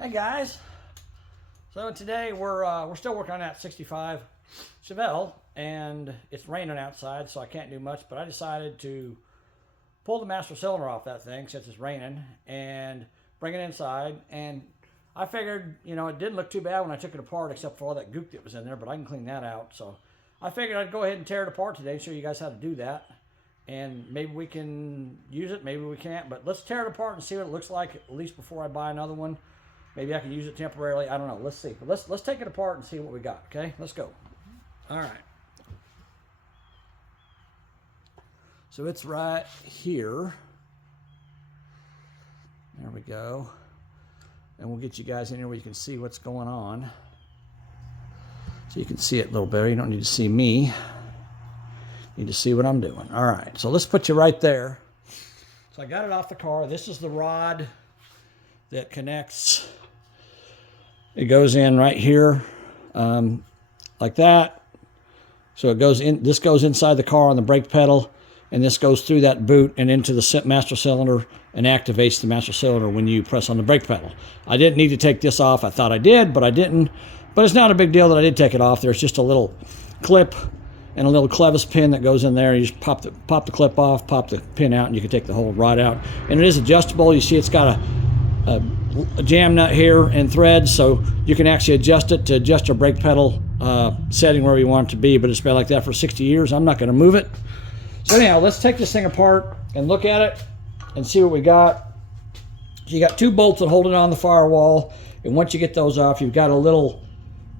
Hey guys, so today we're still working on that 65 Chevelle, and it's raining outside, so I can't do much. But I decided to pull the master cylinder off that thing since it's raining and bring it inside. And I figured, it didn't look too bad when I took it apart, except for all that goop that was in there. But I can clean that out. So I figured I'd go ahead and tear it apart today, show you guys how to do that. And maybe we can use it, maybe we can't. But let's tear it apart and see what it looks like, at least before I buy another one. Maybe I can use it temporarily. I don't know. Let's see. But let's take it apart and see what we got. Okay, let's go. All right. So it's right here. There we go. And we'll get you guys in here where you can see what's going on. So you can see it a little better. You don't need to see me. You need to see what I'm doing. All right. So let's put you right there. So I got it off the car. This is the rod that connects. It goes in right here, like that. So it goes in. This goes inside the car on the brake pedal, and this goes through that boot and into the master cylinder and activates the master cylinder when you press on the brake pedal. I didn't need to take this off. I thought I did, but I didn't. But it's not a big deal that I did take it off. There's just a little clip and a little clevis pin that goes in there. You just pop the clip off, pop the pin out, and you can take the whole rod out. And it is adjustable. You see it's got a jam nut here and threads, so you can actually adjust it to adjust your brake pedal setting where you want it to be. But it's been like that for 60 years. I'm not going to move it. So anyhow, let's take this thing apart and look at it and see what we got. So you got two bolts that hold it on the firewall, and once you get those off, you've got a little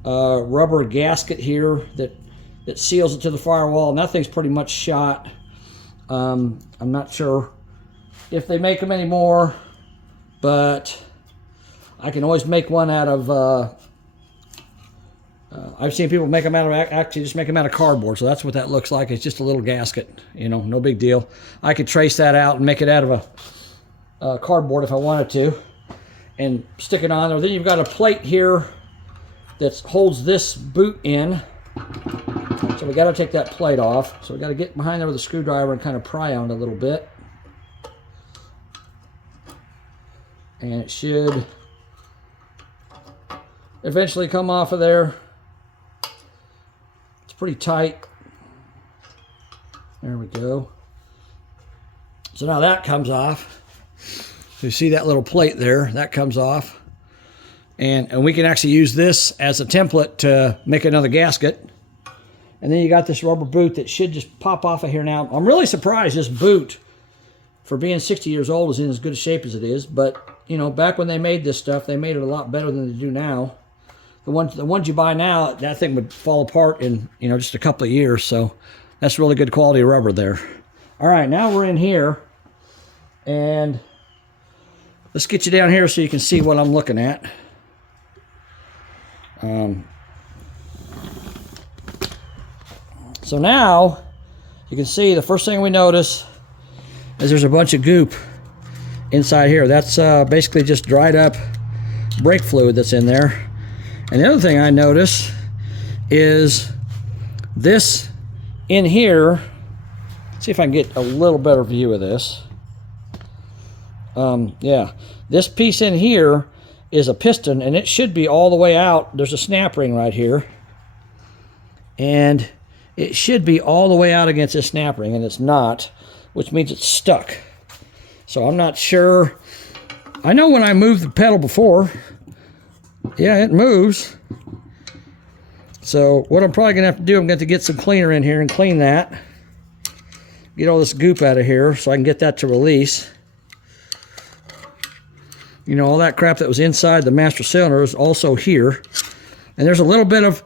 rubber gasket here that seals it to the firewall, and that thing's pretty much shot. I'm not sure if they make them anymore, but I can always make one out of, I've seen people make them out of, actually just make them out of cardboard. So that's what that looks like. It's just a little gasket, no big deal. I could trace that out and make it out of a cardboard if I wanted to and stick it on there. Then you've got a plate here that holds this boot in. So we got to take that plate off. So we got to get behind there with a screwdriver and kind of pry on it a little bit. And it should eventually come off of there. It's pretty tight. There we go. So now that comes off. So you see that little plate there, that comes off. And we can actually use this as a template to make another gasket. And then you got this rubber boot that should just pop off of here now. I'm really surprised this boot, for being 60 years old, is in as good a shape as it is. But back when they made this stuff, they made it a lot better than they do now. The ones you buy now, that thing would fall apart in just a couple of years. So that's really good quality rubber there. All right, now we're in here, and let's get you down here so you can see what I'm looking at. So now you can see the first thing we notice is there's a bunch of goop inside here. That's basically just dried up brake fluid that's in there. And the other thing I notice is this in here. Let's see if I can get a little better view of this. Yeah, this piece in here is a piston, and it should be all the way out. There's a snap ring right here, and it should be all the way out against this snap ring, and it's not, which means it's stuck. So I'm not sure. I know when I moved the pedal before, yeah, it moves. So what I'm probably gonna have to do, I'm gonna have to get some cleaner in here and clean that. Get all this goop out of here so I can get that to release. All that crap that was inside the master cylinder is also here. And there's a little bit of,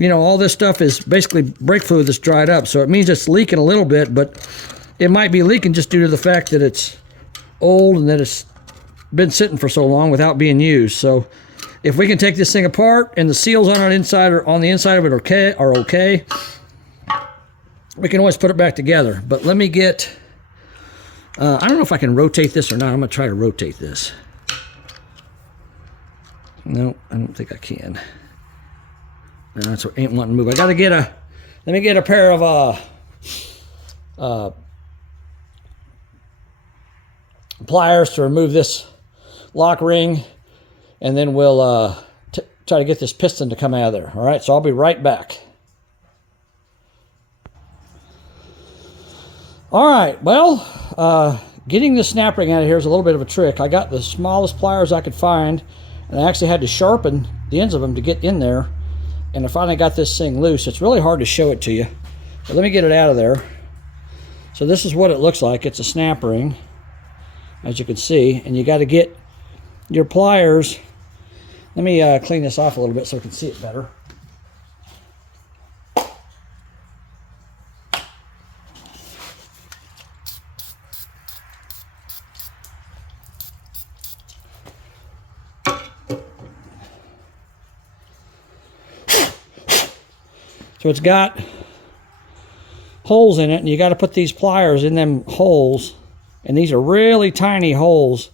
all this stuff is basically brake fluid that's dried up. So it means it's leaking a little bit, but it might be leaking just due to the fact that it's old and that it's been sitting for so long without being used. So if we can take this thing apart and the seals on the inside of it are okay, we can always put it back together. But let me get, I don't know if I can rotate this or not. I'm going to try to rotate this. No, I don't think I can. No, that's what ain't wanting to move. I got to get let me get a pair of pliers to remove this lock ring and then we'll try to get this piston to come out of there. All right, so I'll be right back. All right, well, getting the snap ring out of here is a little bit of a trick. I got the smallest pliers I could find, and I actually had to sharpen the ends of them to get in there, and I finally got this thing loose. It's really hard to show it to you, but let me get it out of there. So this is what it looks like. It's a snap ring, as you can see, and you got to get your pliers. Let me clean this off a little bit so I can see it better. So it's got holes in it, and you got to put these pliers in them holes, and these are really tiny holes,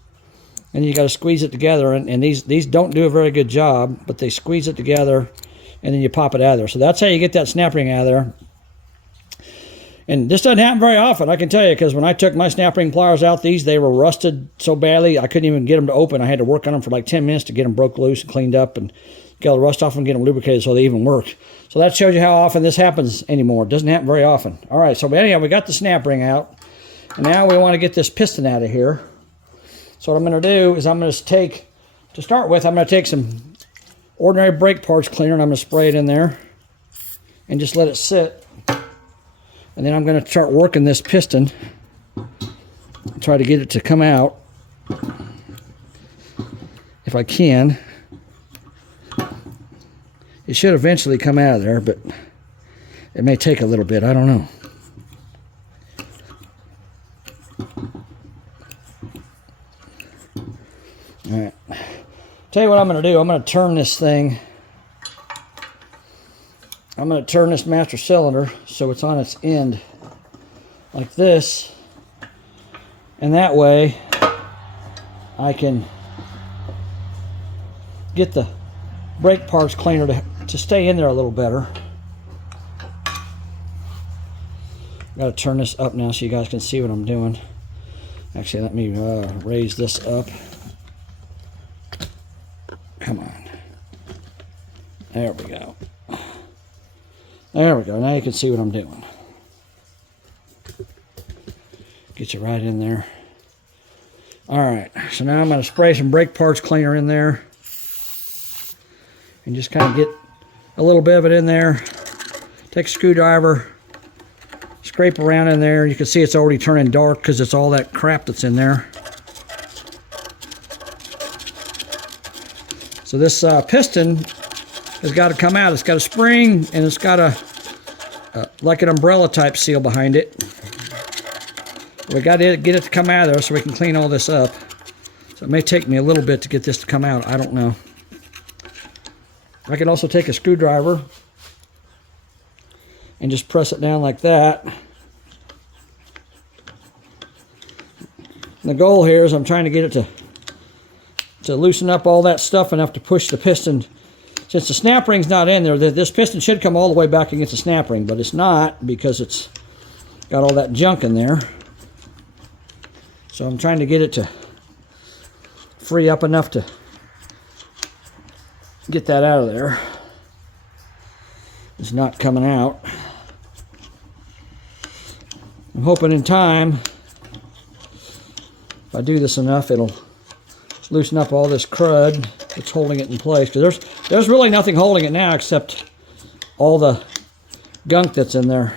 and you got to squeeze it together, and these don't do a very good job, but they squeeze it together, and then you pop it out of there. So that's how you get that snap ring out of there. And this doesn't happen very often, I can tell you, because when I took my snap ring pliers out, they were rusted so badly I couldn't even get them to open. I had to work on them for like 10 minutes to get them broke loose and cleaned up and get all the rust off and get them lubricated so they even work. So that shows you how often this happens anymore. It doesn't happen very often. All right, so anyhow, we got the snap ring out, and now we want to get this piston out of here. So what I'm going to do is I'm going to take, to start with, I'm going to take some ordinary brake parts cleaner, and I'm going to spray it in there and just let it sit. And then I'm going to start working this piston, try to get it to come out if I can. It should eventually come out of there, but it may take a little bit. I don't know. All right. Tell you what I'm going to do. I'm going to turn this thing. I'm going to turn this master cylinder so it's on its end like this. And that way I can get the brake parts cleaner to stay in there a little better. Got to turn this up now so you guys can see what I'm doing. Actually, let me raise this up. Come on. There we go. There we go. Now you can see what I'm doing. Get you right in there. All right. So now I'm going to spray some brake parts cleaner in there. And just kind of get a little bit of it in there. Take a screwdriver, scrape around in there. You can see it's already turning dark because it's all that crap that's in there. So this piston has got to come out. It's got a spring, and it's got a like an umbrella type seal behind it. We got to get it to come out of there so we can clean all this up. So it may take me a little bit to get this to come out. I don't know. I can also take a screwdriver and just press it down like that. And the goal here is I'm trying to get it to loosen up all that stuff enough to push the piston. Since the snap ring's not in there, this piston should come all the way back against the snap ring, but it's not because it's got all that junk in there. So I'm trying to get it to free up enough to get that out of there. It's not coming out. I'm hoping in time, if I do this enough, it'll loosen up all this crud that's holding it in place. Because there's really nothing holding it now except all the gunk that's in there.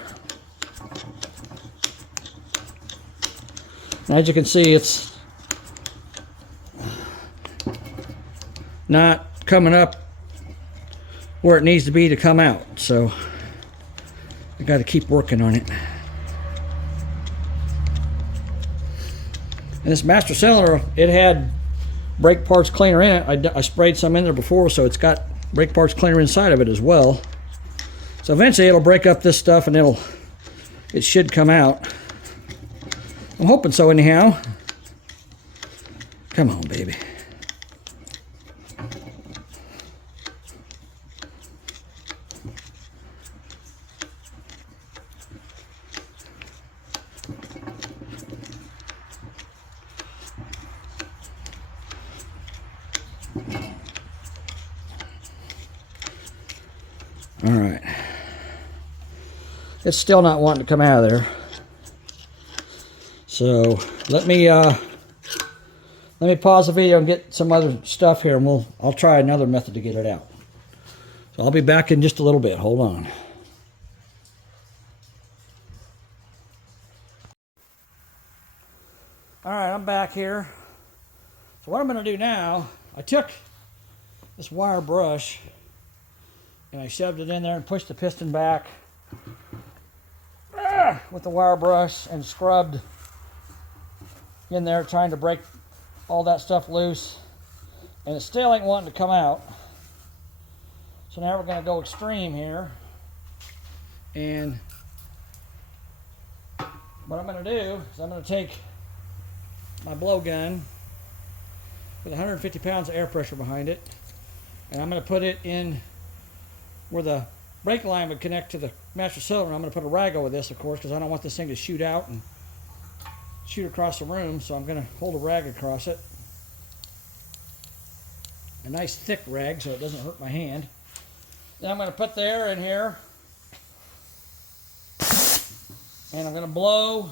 And as you can see, it's not coming up where it needs to be to come out. So I got to keep working on it. And this master cylinder, it had brake parts cleaner in it. I sprayed some in there before, so it's got brake parts cleaner inside of it as well. So eventually it'll break up this stuff and it should come out. I'm hoping so anyhow. Come on, baby. All right. It's still not wanting to come out of there. So let me pause the video and get some other stuff here, and I'll try another method to get it out. So I'll be back in just a little bit. Hold on. All right, I'm back here. So what I'm going to do now, I took this wire brush and I shoved it in there and pushed the piston back with the wire brush and scrubbed in there, trying to break all that stuff loose, and it still ain't wanting to come out. So now we're going to go extreme here, and what I'm going to do is I'm going to take my blowgun with 150 pounds of air pressure behind it, and I'm going to put it in where the brake line would connect to the master cylinder. I'm going to put a rag over this, of course, because I don't want this thing to shoot out and shoot across the room, so I'm going to hold a rag across it. A nice thick rag so it doesn't hurt my hand. Then I'm going to put the air in here, and I'm going to blow,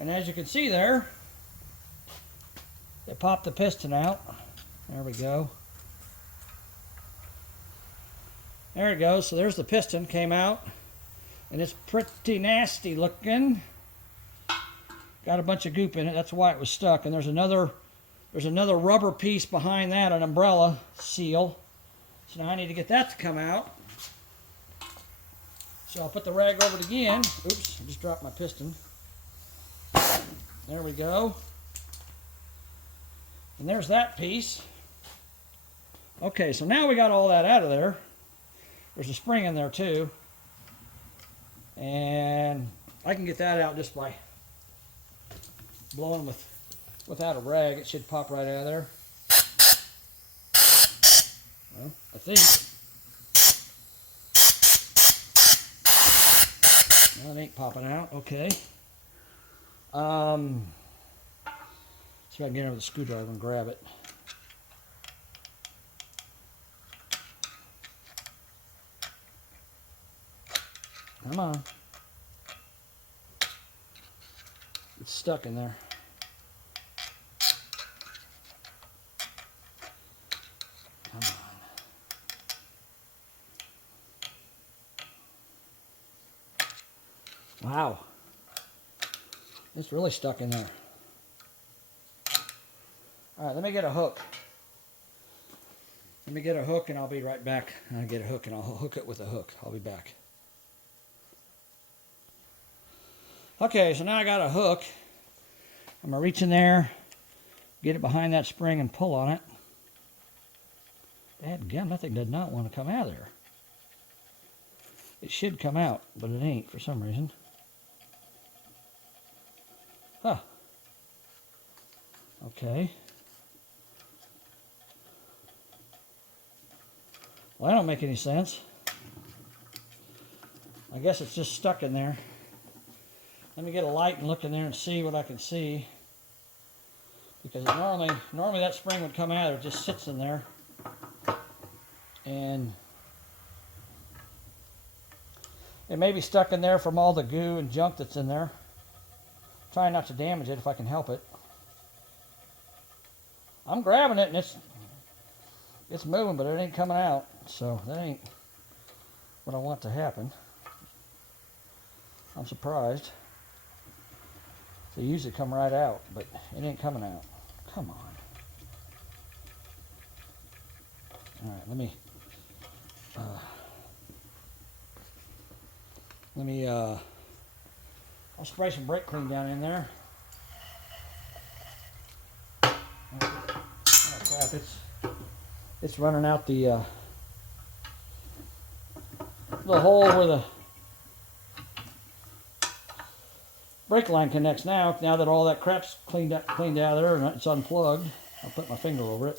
and as you can see there, it popped the piston out. There we go. There it goes. So there's the piston, came out, and it's pretty nasty looking. Got a bunch of goop in it. That's why it was stuck. And there's another rubber piece behind that, an umbrella seal. So now I need to get that to come out. So I'll put the rag over it again. Oops, I just dropped my piston. There we go. And there's that piece. Okay, so now we got all that out of there. There's a spring in there too. And I can get that out just by blowing without a rag. It should pop right out of there. Well, I think. Well, it ain't popping out. Okay. See if I can get over the screwdriver and grab it. Come on. It's stuck in there. Come on. Wow. It's really stuck in there. All right, let me get a hook. Let me get a hook and I'll be right back. I'll get a hook and I'll hook it with a hook. I'll be back. Okay, so now I got a hook. I'm going to reach in there, get it behind that spring and pull on it. Dadgum, that thing does not want to come out of there. It should come out, but it ain't for some reason. Huh. Okay. Well, that don't make any sense. I guess it's just stuck in there. Let me get a light and look in there and see what I can see. Because normally that spring would come out. It just sits in there. And it may be stuck in there from all the goo and junk that's in there. Trying not to damage it if I can help it. I'm grabbing it and it's moving, but it ain't coming out. So that ain't what I want to happen. I'm surprised. They usually come right out, but it ain't coming out. Come on. All right, I'll spray some brake clean down in there. Oh crap, it's running out the hole where the brake line connects now that all that crap's cleaned out of there and it's unplugged. I'll put my finger over it.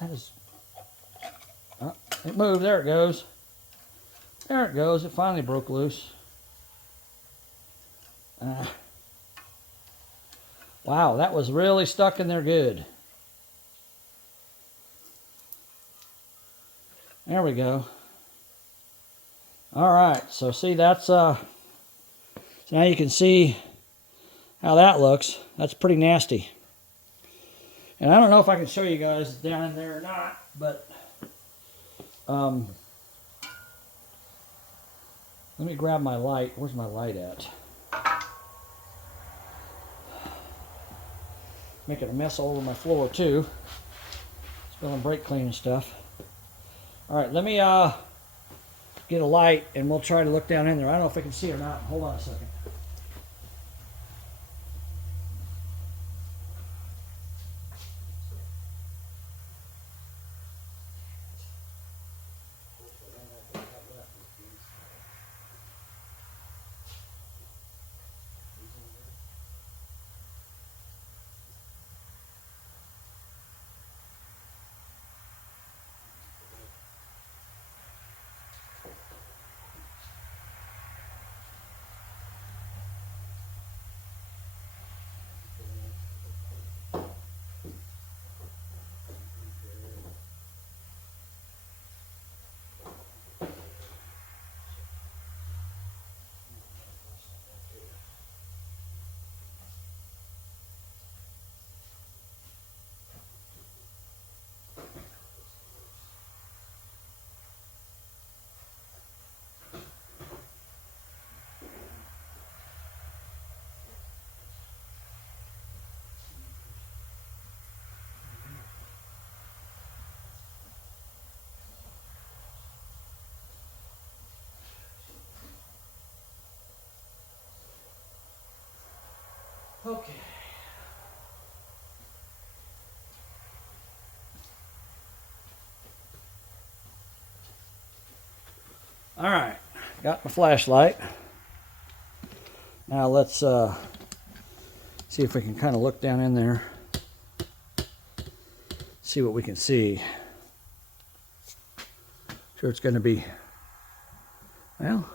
That is... Oh, it moved. There it goes. There it goes. It finally broke loose. Wow, that was really stuck in there good. There we go. All right, so see, that's so now you can see how that looks. That's pretty nasty. And I don't know if I can show you guys down in there or not, but let me grab my light. Where's my light at? Making a mess all over my floor too. Spilling brake cleaning stuff. All right, let me get a light and we'll try to look down in there. I don't know if I can see or not. Hold on a second. Okay. All right, got my flashlight. Now let's see if we can kind of look down in there, see what we can see. Sure, it's going to be, well,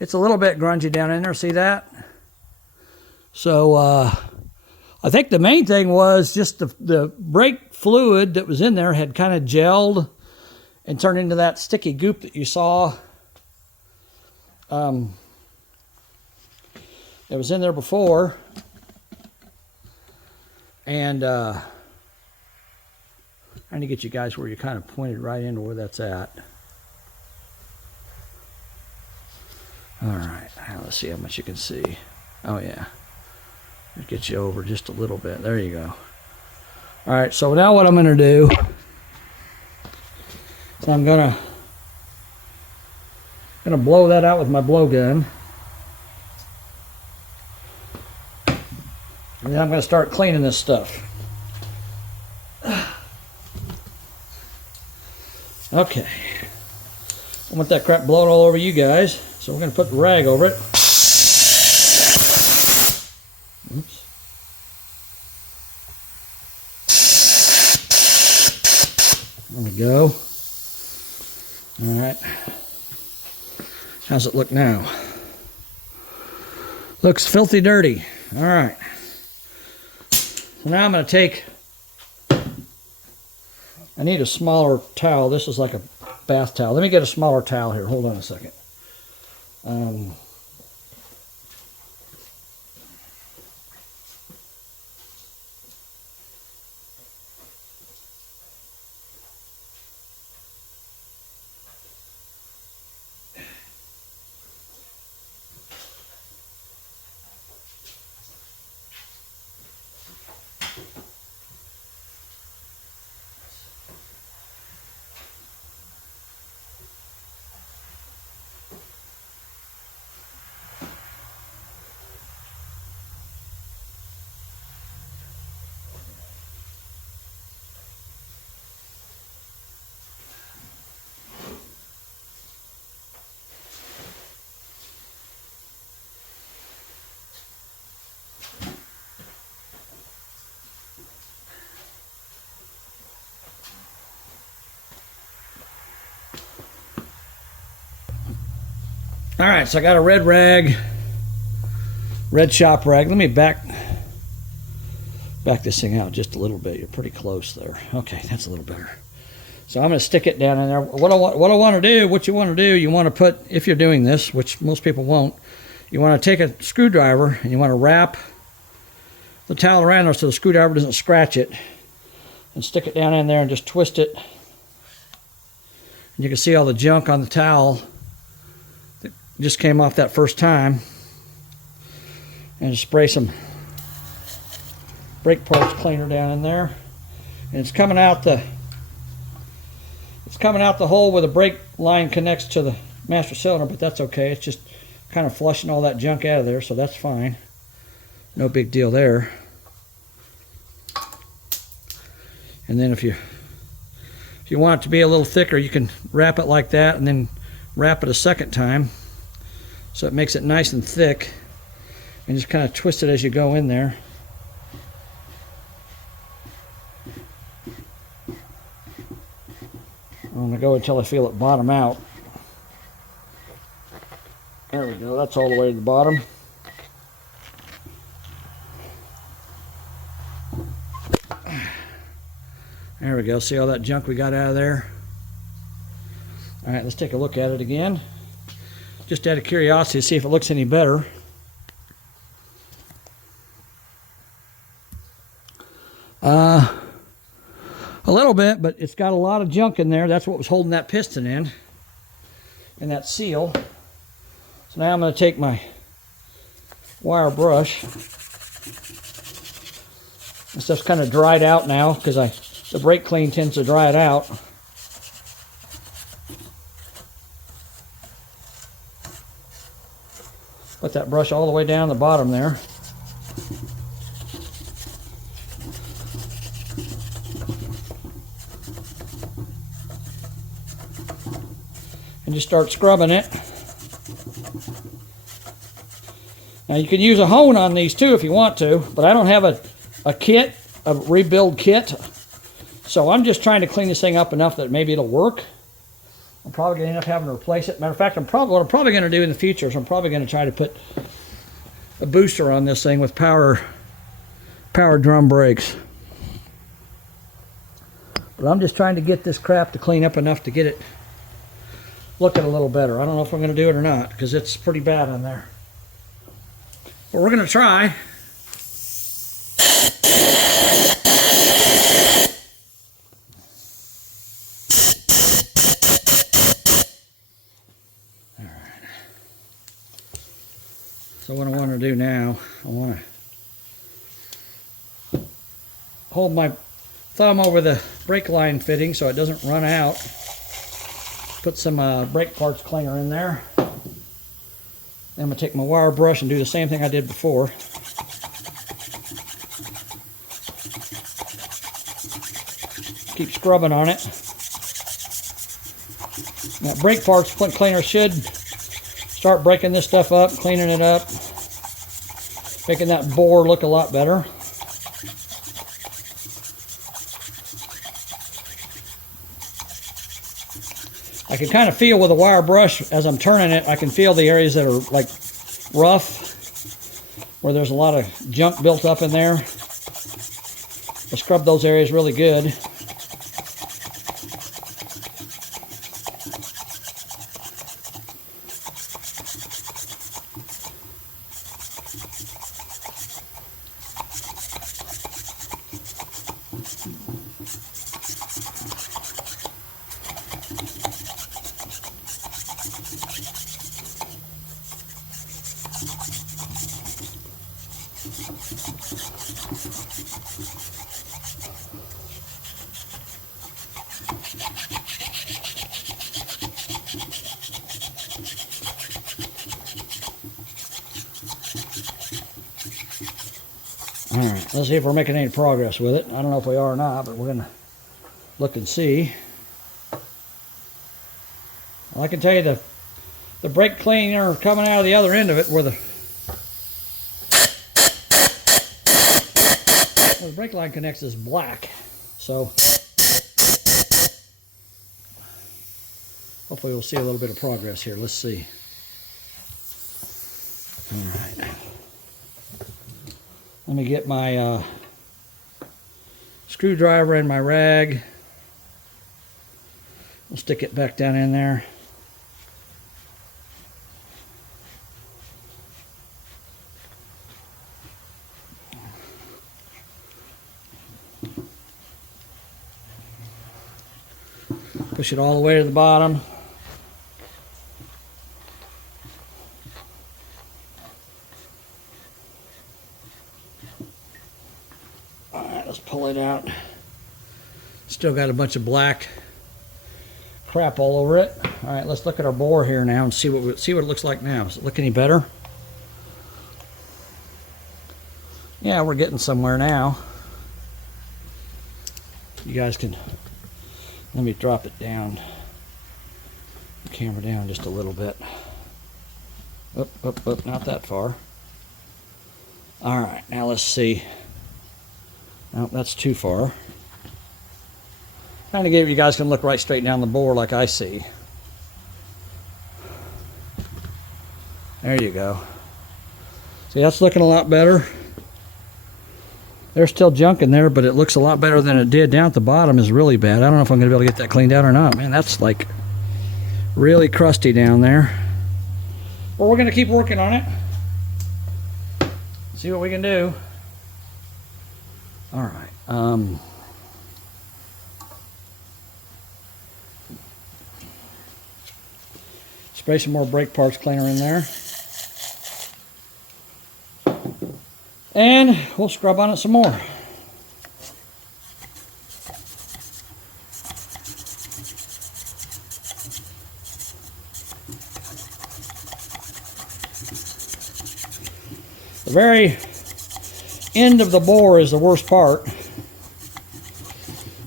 it's a little bit grungy down in there. See that? So I think the main thing was just the brake fluid that was in there had kind of gelled and turned into that sticky goop that you saw. It was in there before. And trying to get you guys where you kind of pointed right into where that's at. All right, now let's see how much you can see. Oh yeah, it gets you over just a little bit. There you go. All right, so now what I'm going to do is I'm going to blow that out with my blowgun. And then I'm going to start cleaning this stuff. Okay. I want that crap blowing all over you guys, so we're going to put the rag over it. Oops. There we go. All right. How's it look now? Looks filthy dirty. All right. So now I'm going to take, I need a smaller towel. This is like a bath towel. Let me get a smaller towel here. Hold on a second. All right, so I got a red rag, red shop rag. Let me back this thing out just a little bit. You're pretty close there. Okay, that's a little better. So I'm going to stick it down in there. What you want to do, you want to put, if you're doing this, which most people won't, you want to take a screwdriver and you want to wrap the towel around there so the screwdriver doesn't scratch it, and stick it down in there and just twist it. And you can see all the junk on the towel that just came off that first time. And just spray some brake parts cleaner down in there. And it's coming out the hole where the brake line connects to the master cylinder, but that's okay. It's just kind of flushing all that junk out of there, so that's fine. No big deal there. And then if you want it to be a little thicker, you can wrap it like that and then wrap it a second time so it makes it nice and thick, and just kind of twist it as you go in there. I'm going to go until I feel it bottom out. There we go, that's all the way to the bottom. There we go, see all that junk we got out of there? All right, let's take a look at it again. Just out of curiosity to see if it looks any better. A little bit, but it's got a lot of junk in there. That's what was holding that piston in, and that seal. So now I'm going to take my wire brush. This stuff's kind of dried out now because the brake clean tends to dry it out. Put that brush all the way down the bottom there. And just start scrubbing it. Now you can use a hone on these too if you want to, but I don't have a rebuild kit. So I'm just trying to clean this thing up enough that maybe it'll work. I'm probably going to end up having to replace it. Matter of fact, what I'm probably going to do in the future is I'm probably going to try to put a booster on this thing with power drum brakes. But I'm just trying to get this crap to clean up enough to get it looking a little better. I don't know if I'm going to do it or not because it's pretty bad on there. But we're going to try. So what I want to do now, I want to hold my thumb over the brake line fitting so it doesn't run out. Put some brake parts cleaner in there. Then I'm going to take my wire brush and do the same thing I did before. Keep scrubbing on it. That brake parts cleaner should start breaking this stuff up, cleaning it up, making that bore look a lot better. I can kind of feel with a wire brush as I'm turning it, I can feel the areas that are like rough, where there's a lot of junk built up in there. I scrub those areas really good. All right, let's see if we're making any progress with it. I don't know if we are or not, but we're going to look and see. Well, I can tell you the brake cleaner coming out of the other end of it where the brake line connects is black. So hopefully we'll see a little bit of progress here. Let's see. All right. Let me get my screwdriver and my rag. We'll stick it back down in there. Push it all the way to the bottom. All right, let's pull it out. Still got a bunch of black crap all over it. All right, let's look at our bore here now and see what it looks like now. Does it look any better? Yeah, we're getting somewhere now. You guys can, let me drop it down, the camera down just a little bit. Up, not that far. All right, now let's see. Nope, that's too far. Trying to get you guys can look right straight down the bore like I see. There you go. See, that's looking a lot better. There's still junk in there, but it looks a lot better than it did. Down at the bottom is really bad. I don't know if I'm going to be able to get that cleaned out or not. Man, that's like really crusty down there. But we're going to keep working on it. See what we can do. All right. Spray some more brake parts cleaner in there. And we'll scrub on it some more. The very end of the bore is the worst part,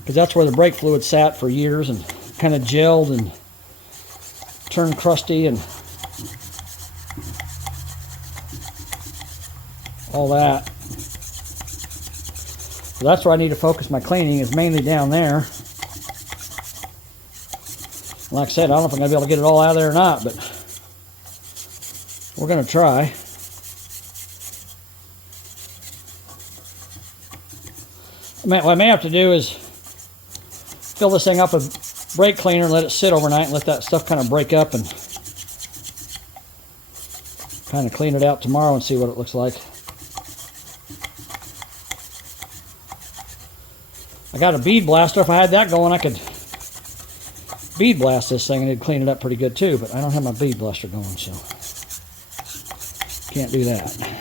because that's where the brake fluid sat for years and kind of gelled and turned crusty and all that. So that's where I need to focus my cleaning, is mainly down there. Like I said, I don't know if I'm going to be able to get it all out of there or not, but we're going to try. What I may have to do is fill this thing up with brake cleaner and let it sit overnight and let that stuff kind of break up and kind of clean it out tomorrow and see what it looks like. I got a bead blaster. If I had that going, I could bead blast this thing and it'd clean it up pretty good too, but I don't have my bead blaster going, so can't do that.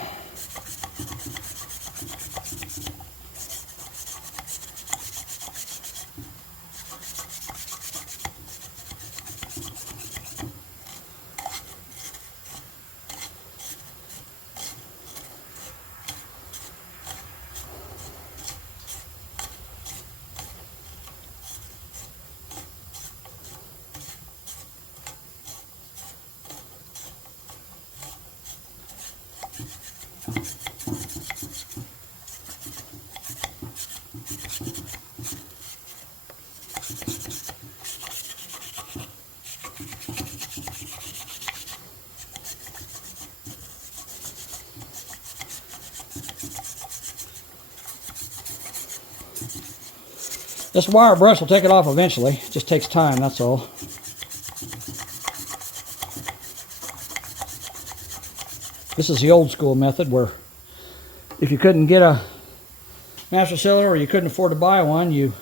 This wire brush will take it off eventually. It just takes time, that's all. This is the old school method, where if you couldn't get a master cylinder or you couldn't afford to buy one, you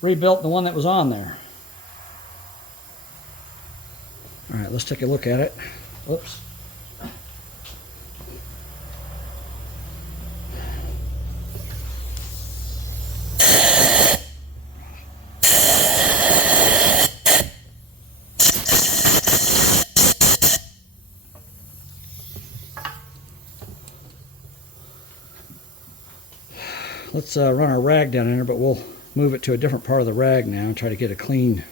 rebuilt the one that was on there. All right, let's take a look at it. Whoops. Let's run our rag down in there, but we'll move it to a different part of the rag now and try to get a clean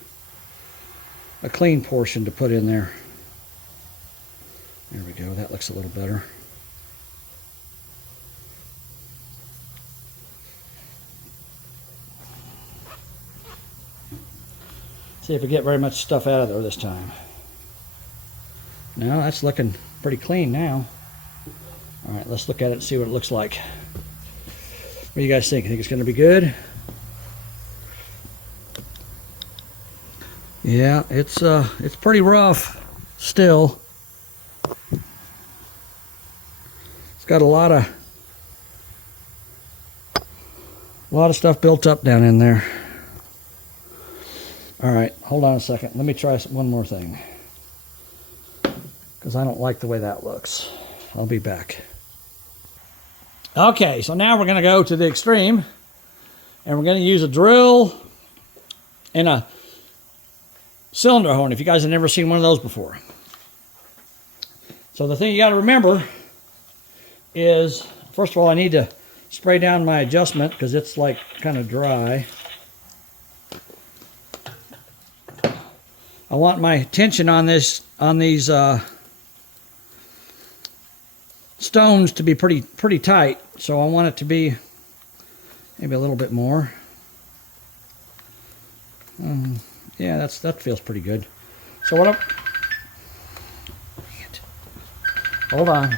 portion to put in there. There we go. That looks a little better. See if we get very much stuff out of there this time. No, that's looking pretty clean now. All right, let's look at it and see what it looks like. What do you guys think? Think it's going to be good? Yeah, it's pretty rough still. It's got a lot of stuff built up down in there. All right, hold on a second. Let me try one more thing, because I don't like the way that looks. I'll be back. Okay, so now we're going to go to the extreme, and we're going to use a drill and a cylinder horn, if you guys have never seen one of those before. So the thing you got to remember is, first of all, I need to spray down my adjustment because it's like kind of dry. I want my tension on these stones to be pretty tight, so I want it to be maybe a little bit more. Yeah, that feels pretty good. So what hold on.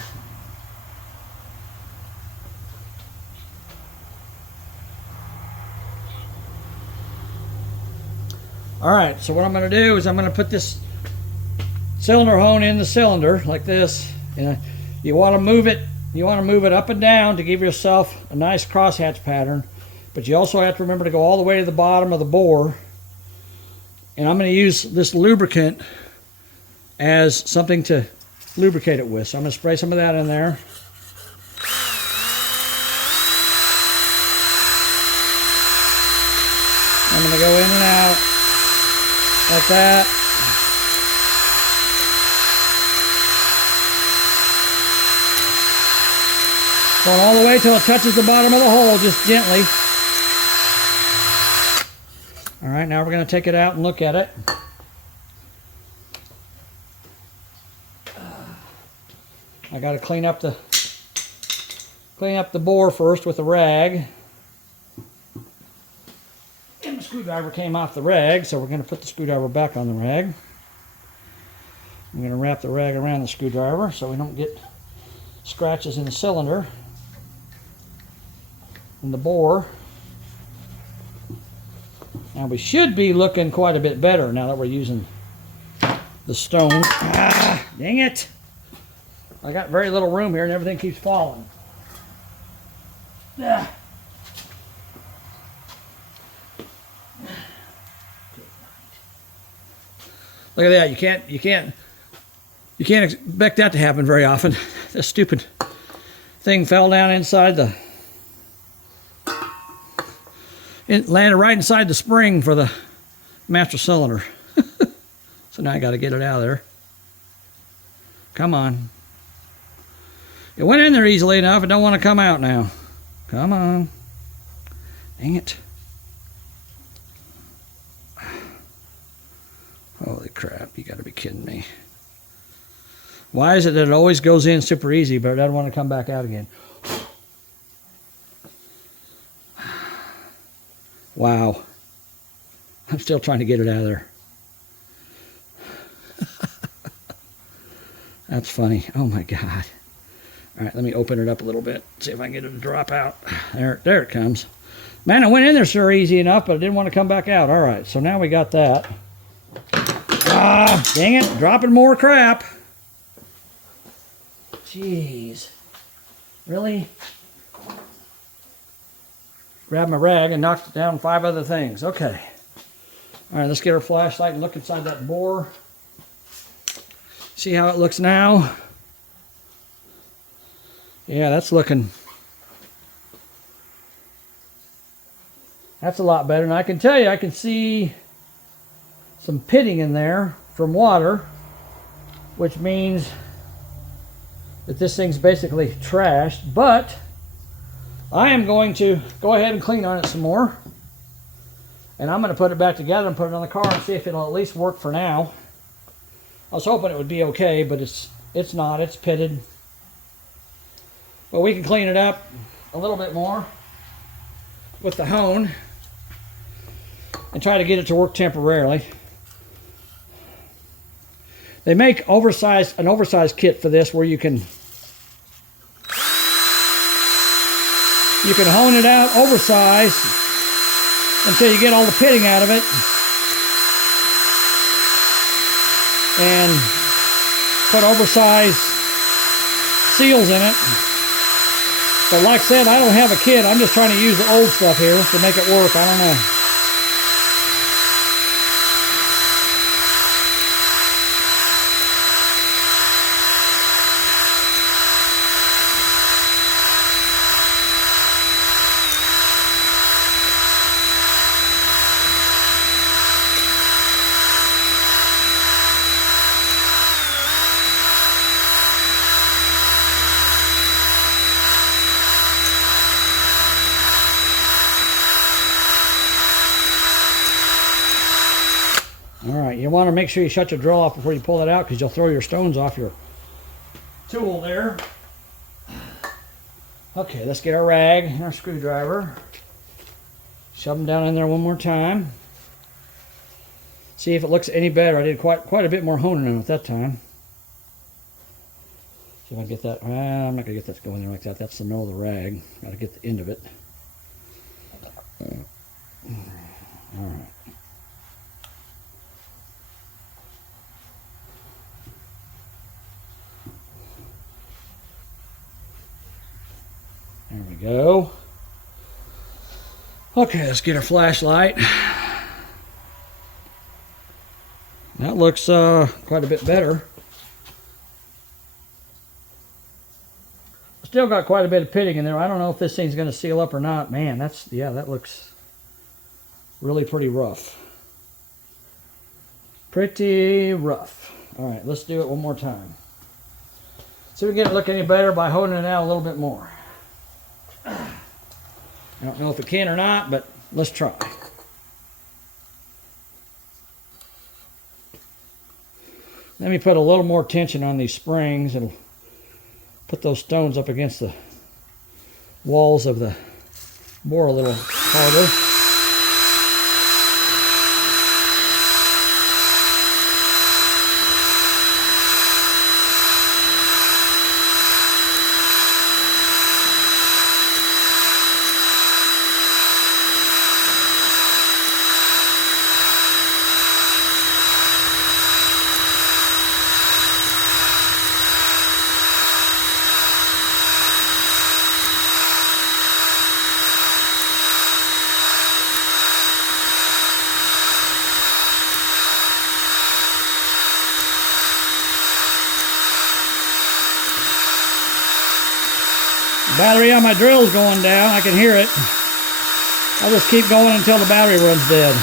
All right, so what I'm going to do is I'm going to put this cylinder hone in the cylinder like this, and you want to move it. You want to move it up and down to give yourself a nice crosshatch pattern, but you also have to remember to go all the way to the bottom of the bore. And I'm going to use this lubricant as something to lubricate it with. So I'm going to spray some of that in there. I'm going to go in and out like that. Going all the way till it touches the bottom of the hole, just gently. All right, now we're going to take it out and look at it. I got to clean up the bore first with a rag. And the screwdriver came off the rag, so we're going to put the screwdriver back on the rag. I'm going to wrap the rag around the screwdriver so we don't get scratches in the cylinder and the bore. Now we should be looking quite a bit better now that we're using the stone. Ah, dang it! I got very little room here and everything keeps falling. Ah. Look at that! You can't expect that to happen very often. This stupid thing fell down inside the. It landed right inside the spring for the master cylinder. So now I got to get it out of there. Come on. It went in there easily enough. It don't want to come out now. Come on. Dang it. Holy crap. You got to be kidding me. Why is it that it always goes in super easy, but it doesn't want to come back out again? Wow. I'm still trying to get it out of there. That's funny. Oh my God. All right, let me open it up a little bit. See if I can get it to drop out. There it comes. Man, it went in there sure easy enough, but it didn't want to come back out. All right, so now we got that. Ah, dang it. Dropping more crap. Jeez. Really? Grabbed my rag and knocked down 5 other things. Okay. All right, let's get our flashlight and look inside that bore. See how it looks now? Yeah, that's a lot better. And I can tell you, I can see some pitting in there from water, which means that this thing's basically trashed, but I am going to go ahead and clean on it some more. And I'm going to put it back together and put it on the car and see if it'll at least work for now. I was hoping it would be okay, but it's not. It's pitted. But we can clean it up a little bit more with the hone and try to get it to work temporarily. They make an oversized kit for this where you can You can hone it out oversized until you get all the pitting out of it. And put oversized seals in it. But like I said, I don't have a kit. I'm just trying to use the old stuff here to make it work. I don't know. Alright, you want to make sure you shut your drill off before you pull it out, because you'll throw your stones off your tool there. Okay, let's get our rag and our screwdriver. Shove them down in there one more time. See if it looks any better. I did quite a bit more honing on it that time. See if I can get that. Well, I'm not going to get that to go in there like that. That's the middle of the rag. Got to get the end of it. Alright. There we go. Okay, let's get our flashlight. That looks quite a bit better. Still got quite a bit of pitting in there. I don't know if this thing's going to seal up or not. Man, that looks really pretty rough. Pretty rough. All right, let's do it one more time. See if we can get it look any better by holding it out a little bit more. I don't know if it can or not, but let's try. Let me put a little more tension on these springs and put those stones up against the walls of the bore a little harder. Battery on my drill's going down. I can hear it. I'll just keep going until the battery runs dead.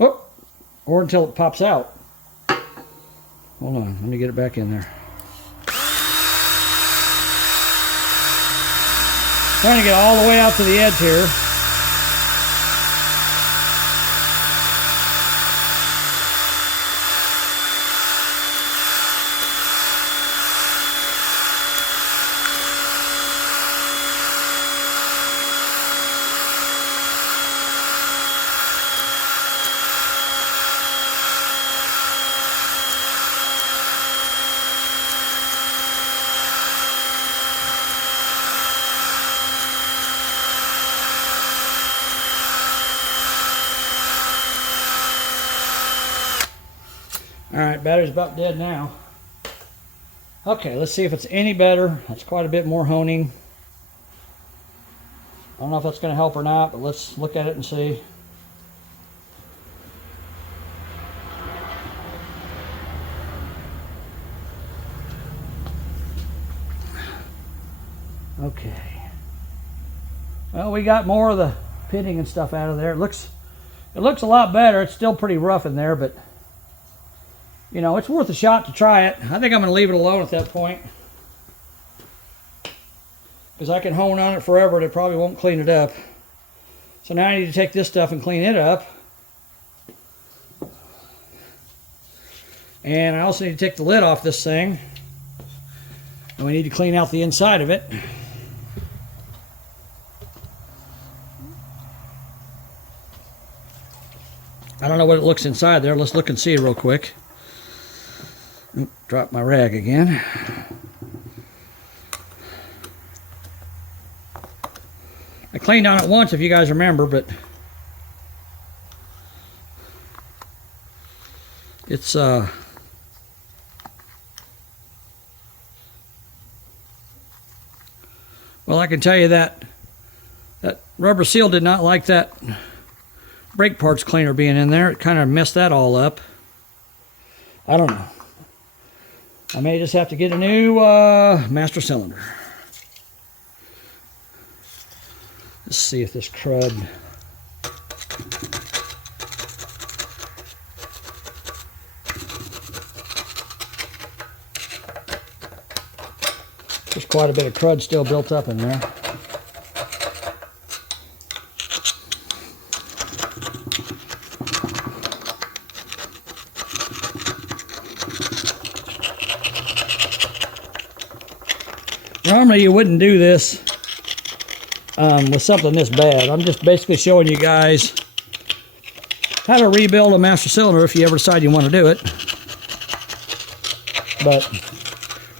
Oh, or until it pops out. Hold on, let me get it back in there. Trying to get all the way out to the edge here. Alright, battery's about dead now. Okay, let's see if it's any better. That's quite a bit more honing. I don't know if that's going to help or not, but let's look at it and see. Okay. Well, we got more of the pitting and stuff out of there. It looks a lot better. It's still pretty rough in there, but you know, it's worth a shot to try it. I think I'm going to leave it alone at that point, because I can hone on it forever and it probably won't clean it up. So now I need to take this stuff and clean it up. And I also need to take the lid off this thing. And we need to clean out the inside of it. I don't know what it looks inside there. Let's look and see real quick. Drop my rag again. I cleaned on it once, if you guys remember, but it's well, I can tell you that that rubber seal did not like that brake parts cleaner being in there. It kind of messed that all up. I don't know. I may just have to get a new master cylinder. Let's see if this crud. There's quite a bit of crud still built up in there. Normally you wouldn't do this with something this bad. I'm just basically showing you guys how to rebuild a master cylinder if you ever decide you want to do it. But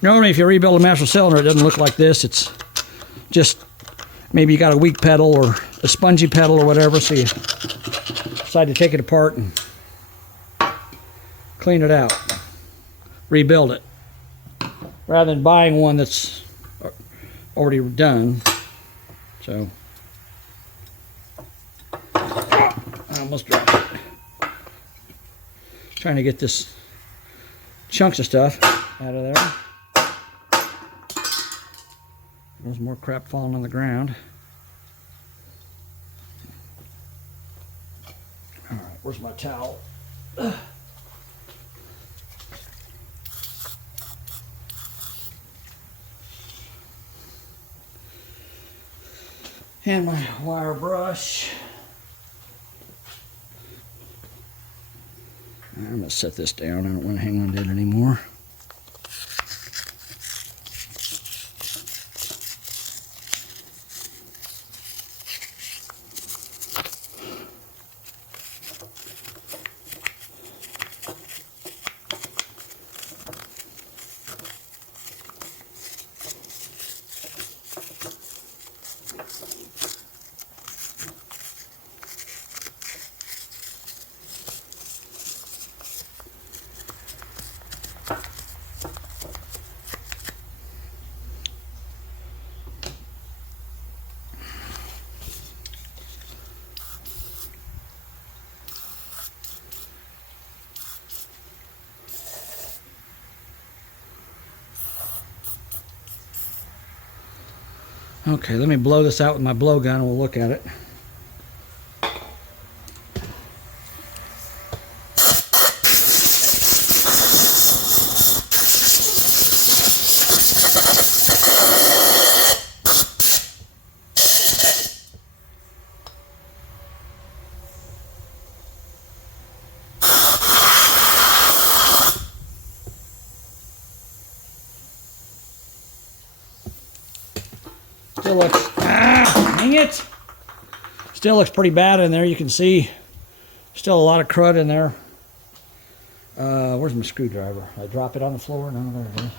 normally if you rebuild a master cylinder, it doesn't look like this. It's just maybe you got a weak pedal or a spongy pedal or whatever, so you decide to take it apart and clean it out, rebuild it, rather than buying one that's already done. So I almost dropped it. Trying to get this chunks of stuff out of there. There's more crap falling on the ground. All right, where's my towel? And my wire brush. I'm going to set this down. I don't want to hang on to it anymore. Okay, let me blow this out with my blowgun and we'll look at it. Still looks, dang it! Still looks pretty bad in there. You can see still a lot of crud in there. Where's my screwdriver? I drop it on the floor? No, there it is.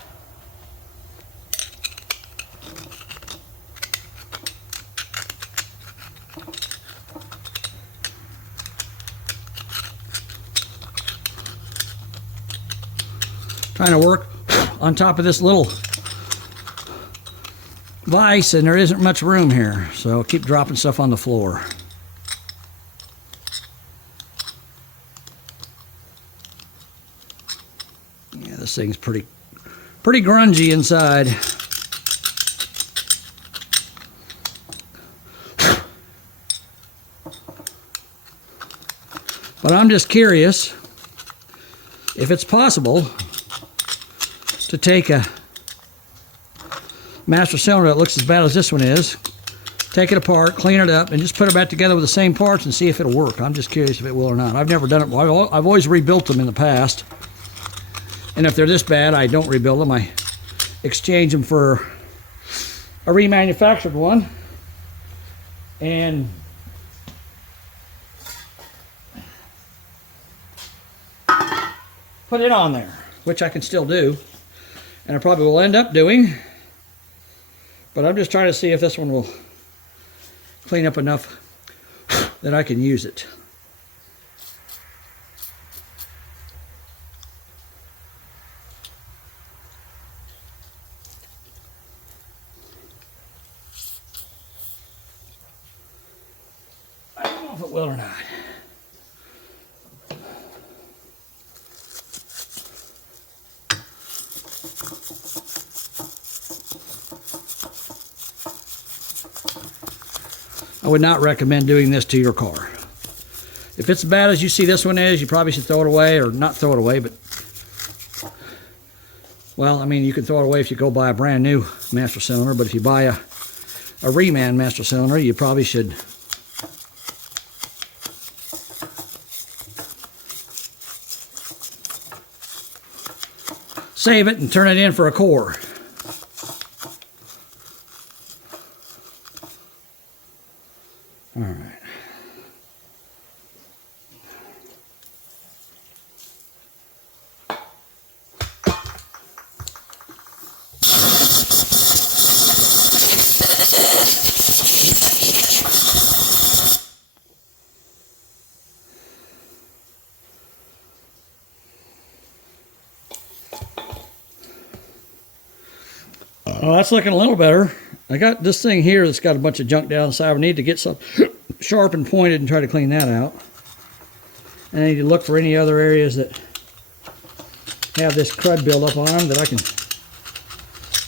Trying to work on top of this little vise, and there isn't much room here, so I'll keep dropping stuff on the floor. Yeah, this thing's pretty grungy inside. But I'm just curious if it's possible to take a master cylinder that looks as bad as this one is, take it apart, clean it up, and just put it back together with the same parts and see if it'll work. I'm just curious if it will or not. I've never done it. I've always rebuilt them in the past, and if they're this bad, I don't rebuild them. I exchange them for a remanufactured one, and put it on there, which I can still do, and I probably will end up doing, but I'm just trying to see if this one will clean up enough that I can use it. I don't know if it will or not. I would not recommend doing this to your car. If it's as bad as you see this one is, you probably should throw it away, or not throw it away, but, well, I mean, you can throw it away if you go buy a brand new master cylinder, but if you buy a reman master cylinder, you probably should save it and turn it in for a core. All right. Well, that's looking a little better. I got this thing here that's got a bunch of junk down the side. I need to get some sharp and pointed and try to clean that out. And I need to look for any other areas that have this crud buildup on them that I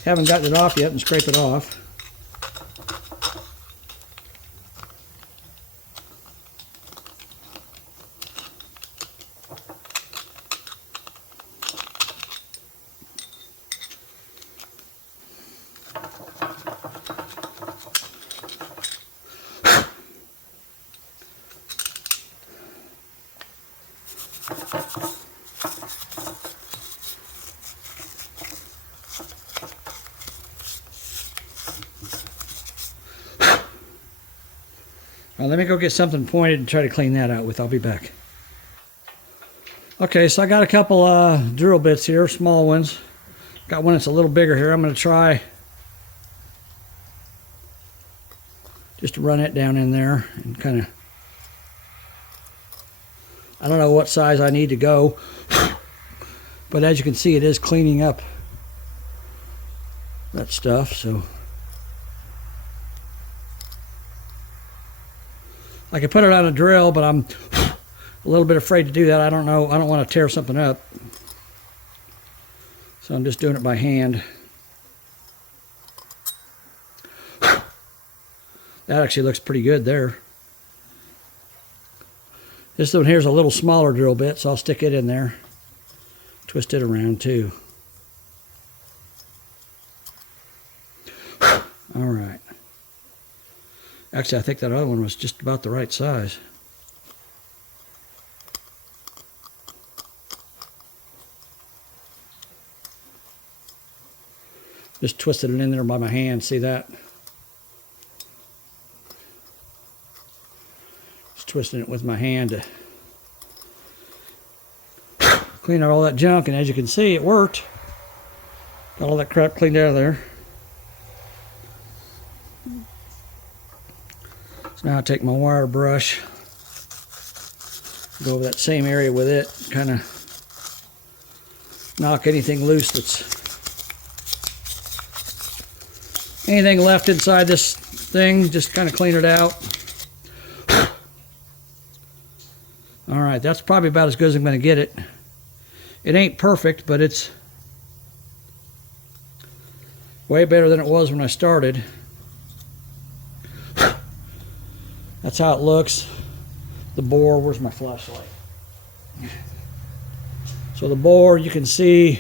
haven't gotten it off yet, and scrape it off. Well, let me go get something pointed and try to clean that out with. I'll be back. Okay, so I got a couple drill bits here, small ones. Got one that's a little bigger here. I'm going to try just to run it down in there and kind of, I don't know what size I need to go, but as you can see, it is cleaning up that stuff. So I could put it on a drill, but I'm a little bit afraid to do that. I don't know. I don't want to tear something up. So I'm just doing it by hand. That actually looks pretty good there. This one here's a little smaller drill bit, so I'll stick it in there. Twist it around too. All right. Actually, I think that other one was just about the right size. Just twisted it in there by my hand, see that? Just twisting it with my hand to clean out all that junk, and as you can see, it worked. Got all that crap cleaned out of there. Now I take my wire brush, go over that same area with it, kind of knock anything loose that's anything left inside this thing, just kind of clean it out. All right, that's probably about as good as I'm going to get it. It ain't perfect, but it's way better than it was when I started. That's how it looks. The bore, where's my flashlight? So the bore, you can see,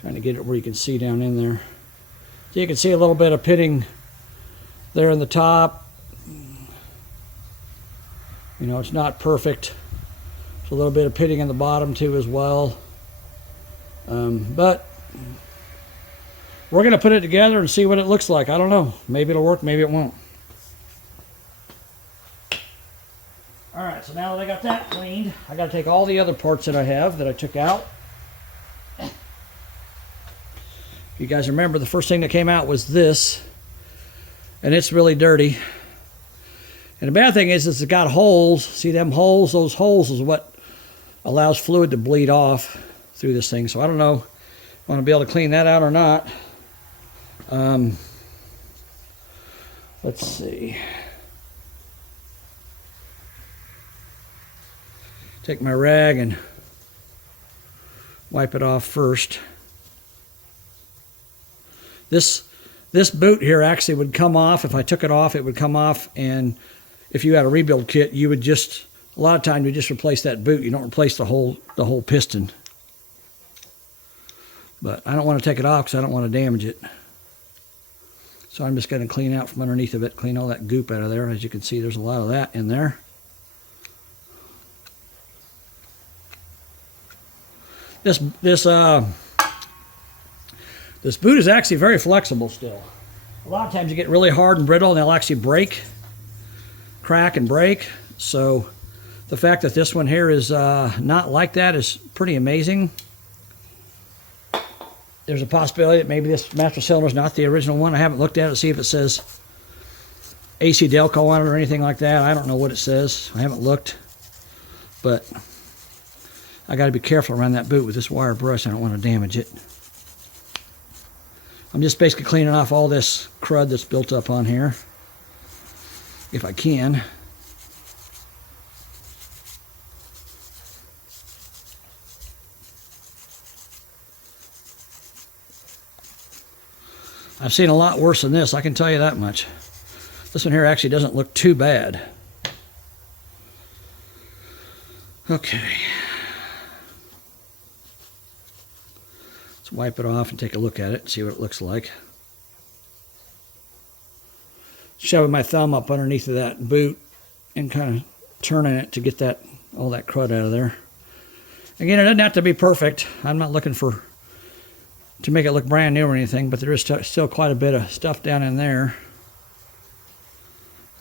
trying to get it where you can see down in there. So you can see a little bit of pitting there in the top. You know, it's not perfect. There's a little bit of pitting in the bottom too as well. But we're gonna put it together and see what it looks like. I don't know, maybe it'll work, maybe it won't. All right, so now that I got that cleaned, I got to take all the other parts that I have that I took out. You guys remember the first thing that came out was this, and it's really dirty. And the bad thing is it's got holes. See them holes? Those holes is what allows fluid to bleed off through this thing. So I don't know if I want to be able to clean that out or not. Let's see. Take my rag and wipe it off first. This boot here actually would come off. If I took it off, it would come off, and if you had a rebuild kit, you would just, a lot of times you just replace that boot. You don't replace the whole piston. But I don't want to take it off because I don't want to damage it. So I'm just going to clean out from underneath of it, clean all that goop out of there. As you can see, there's a lot of that in there. This boot is actually very flexible still. A lot of times you get really hard and brittle and they'll actually break, crack and break. So the fact that this one here is not like that is pretty amazing. There's a possibility that maybe this master cylinder is not the original one. I haven't looked at it to see if it says AC Delco on it or anything like that. I don't know what it says. I haven't looked. But I got to be careful around that boot with this wire brush. I don't want to damage it. I'm just basically cleaning off all this crud that's built up on here, if I can. I've seen a lot worse than this, I can tell you that much. This one here actually doesn't look too bad. Okay. Let's wipe it off and take a look at it and see what it looks like. Shoving my thumb up underneath of that boot and kind of turning it to get that all that crud out of there. Again, it doesn't have to be perfect. I'm not looking to make it look brand new or anything, but there is still quite a bit of stuff down in there.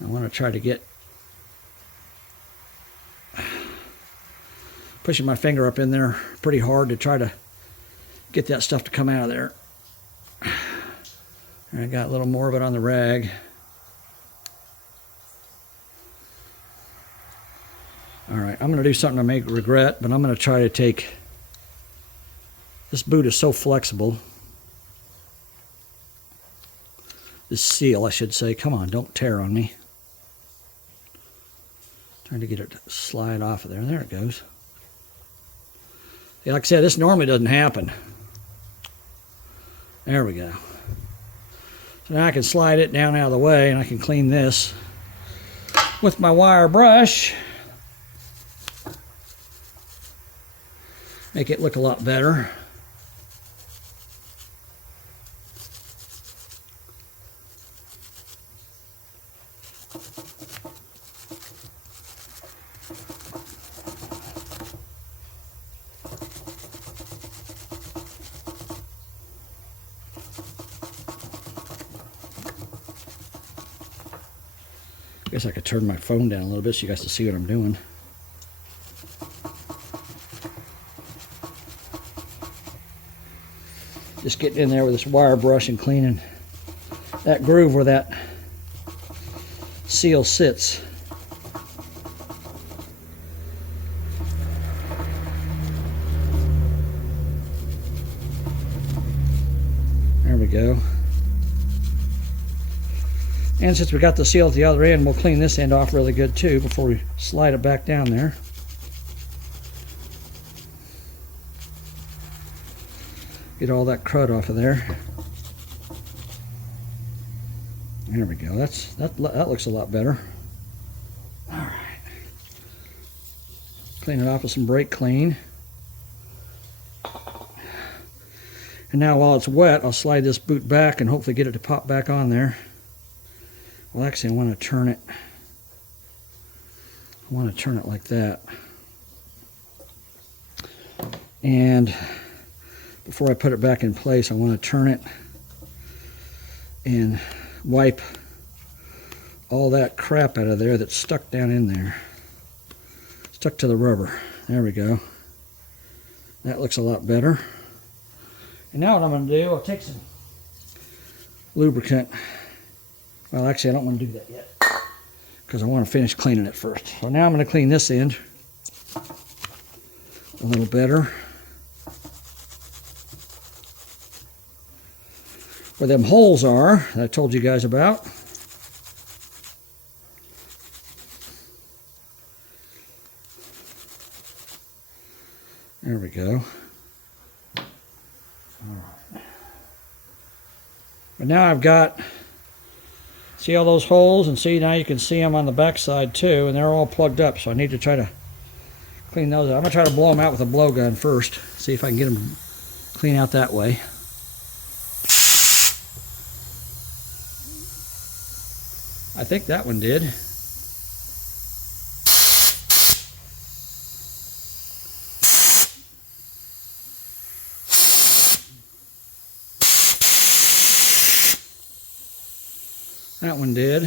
I want to try to get, pushing my finger up in there pretty hard to try to get that stuff to come out of there. And I got a little more of it on the rag. All right, I'm going to do something I may regret, but I'm going to try to take, this boot is so flexible. This seal, I should say. Come on, don't tear on me. Trying to get it to slide off of there. There it goes. See, like I said, this normally doesn't happen. There we go. So now I can slide it down out of the way and I can clean this with my wire brush. Make it look a lot better. I guess I could turn my phone down a little bit so you guys can see what I'm doing. Just getting in there with this wire brush and cleaning that groove where that seal sits. There we go. And since we got the seal at the other end, we'll clean this end off really good too before we slide it back down there. Get all that crud off of there. There we go. That looks a lot better. All right. Clean it off with some brake clean. And now while it's wet, I'll slide this boot back and hopefully get it to pop back on there. Well, actually, I want to turn it. I want to turn it like that. And before I put it back in place, I want to turn it and wipe all that crap out of there that's stuck down in there. stuck to the rubber. There we go. That looks a lot better. And now what I'm going to do, I'll take some lubricant. Well, actually, I don't want to do that yet because I want to finish cleaning it first. So now I'm going to clean this end a little better. Where them holes are that I told you guys about. There we go. All right. But now I've got, see all those holes, and see now you can see them on the back side too, and they're all plugged up, so I need to try to clean those out. I'm going to try to blow them out with a blowgun first, see if I can get them clean out that way. I think that one did. That one did.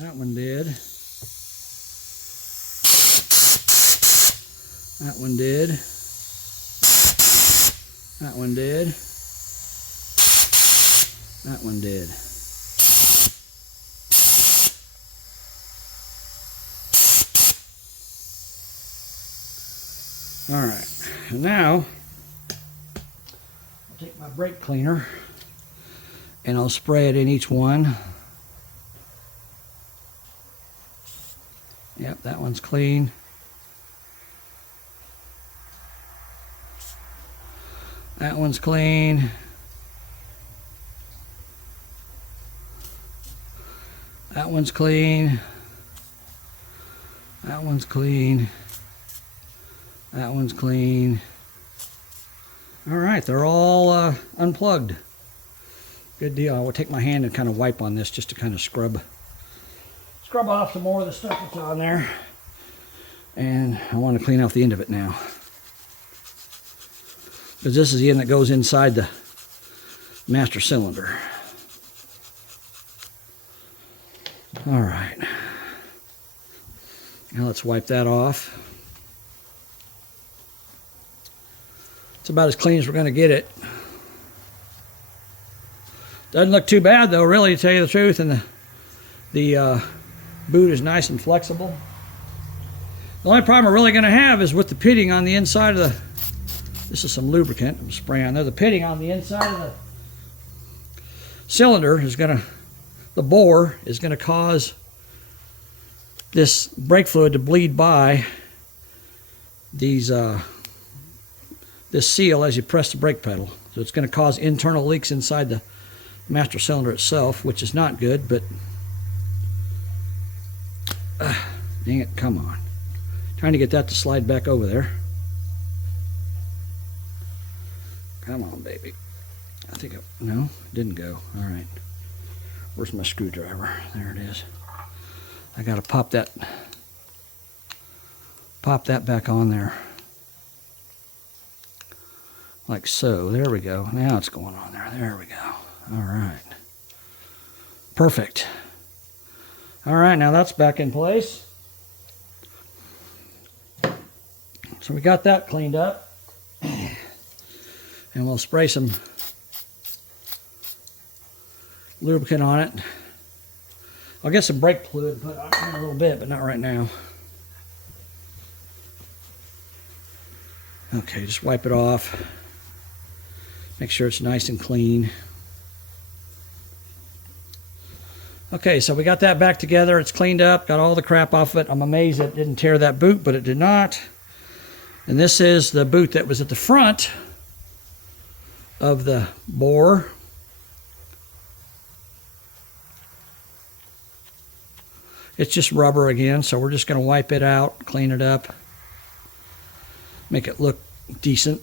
That one did. That one did. That one did. That one did. All right, and now I'll take my brake cleaner and I'll spray it in each one. Yep, that one's clean. That one's clean. That one's clean. That one's clean. That one's clean. All right, they're all unplugged. Good deal. I will take my hand and kind of wipe on this just to kind of scrub off some more of the stuff that's on there. And I want to clean off the end of it now, because this is the end that goes inside the master cylinder. All right. Now let's wipe that off. It's about as clean as we're going to get it. Doesn't look too bad though, really, to tell you the truth, and the boot is nice and flexible. The only problem we're really going to have is with the pitting on the inside of the, this is some lubricant I'm spraying on there, the pitting on the inside of the cylinder is going to, the bore is going to cause this brake fluid to bleed by these this seal as you press the brake pedal. So it's going to cause internal leaks inside the master cylinder itself, which is not good, but dang it, come on. Trying to get that to slide back over there. Come on, baby. I think, no, it didn't go. All right. Where's my screwdriver? There it is. I got to pop that back on there. Like so. There we go. Now it's going on there. There we go. All right. Perfect. All right, now that's back in place. So we got that cleaned up. And we'll spray some lubricant on it. I'll get some brake fluid and put on it in a little bit, but not right now. Okay, just wipe it off. Make sure it's nice and clean. Okay, so we got that back together. It's cleaned up, got all the crap off of it. I'm amazed it didn't tear that boot, but it did not. And this is the boot that was at the front of the bore. It's just rubber again, so we're just going to wipe it out, clean it up, make it look decent.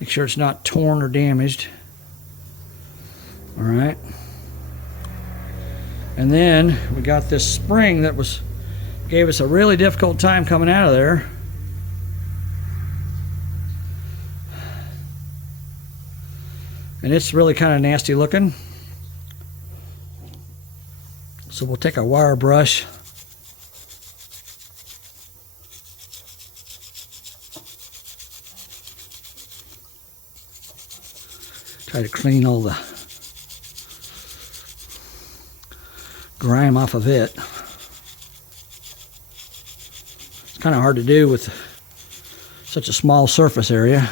Make sure it's not torn or damaged. All right. And then we got this spring that gave us a really difficult time coming out of there. And And it's really kind of nasty looking. So we'll take a wire brush. Try to clean all the grime off of it. It's kind of hard to do with such a small surface area.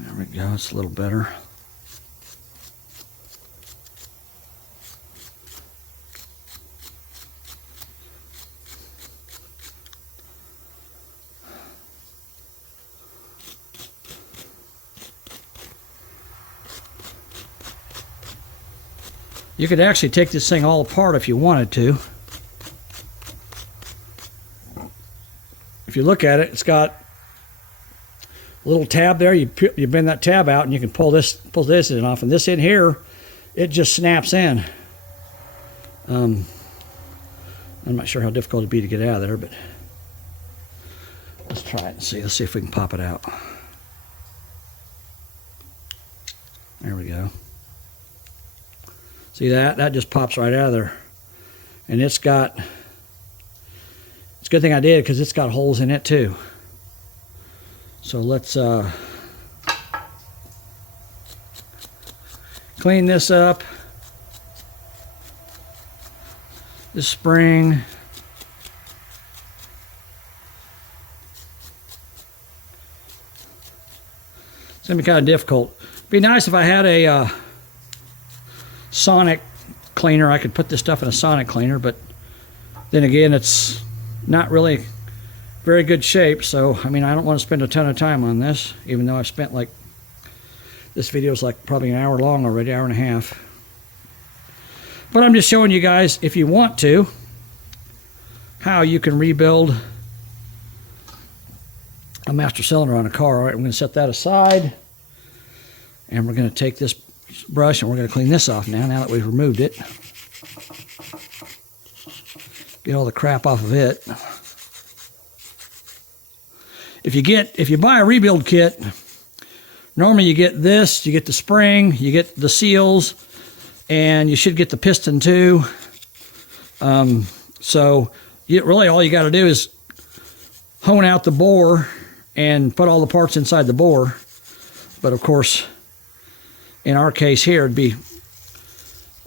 There we go, it's a little better. You could actually take this thing all apart if you wanted to. If you look at it, it's got a little tab there. You bend that tab out and you can pull this in off. And this in here, it just snaps in. I'm not sure how difficult it'd be to get out of there, but let's try it and see. Let's see if we can pop it out. There we go. See that? That just pops right out of there. And it's a good thing I did because it's got holes in it too. So let's clean this up. This spring. It's gonna be kind of difficult. It'd be nice if I had a sonic cleaner. I could put this stuff in a sonic cleaner, but then again, it's not really very good shape. So, I mean, I don't want to spend a ton of time on this, even though I've spent like, this video is like probably an hour long already, hour and a half. But I'm just showing you guys, if you want to, how you can rebuild a master cylinder on a car. All right, I'm going to set that aside, and we're going to take this brush and we're going to clean this off now that we've removed it. Get all the crap off of it. If you buy a rebuild kit, normally you get this, you get the spring, you get the seals, and you should get the piston too. So really all you got to do is hone out the bore and put all the parts inside the bore. But of course, in our case here, it'd be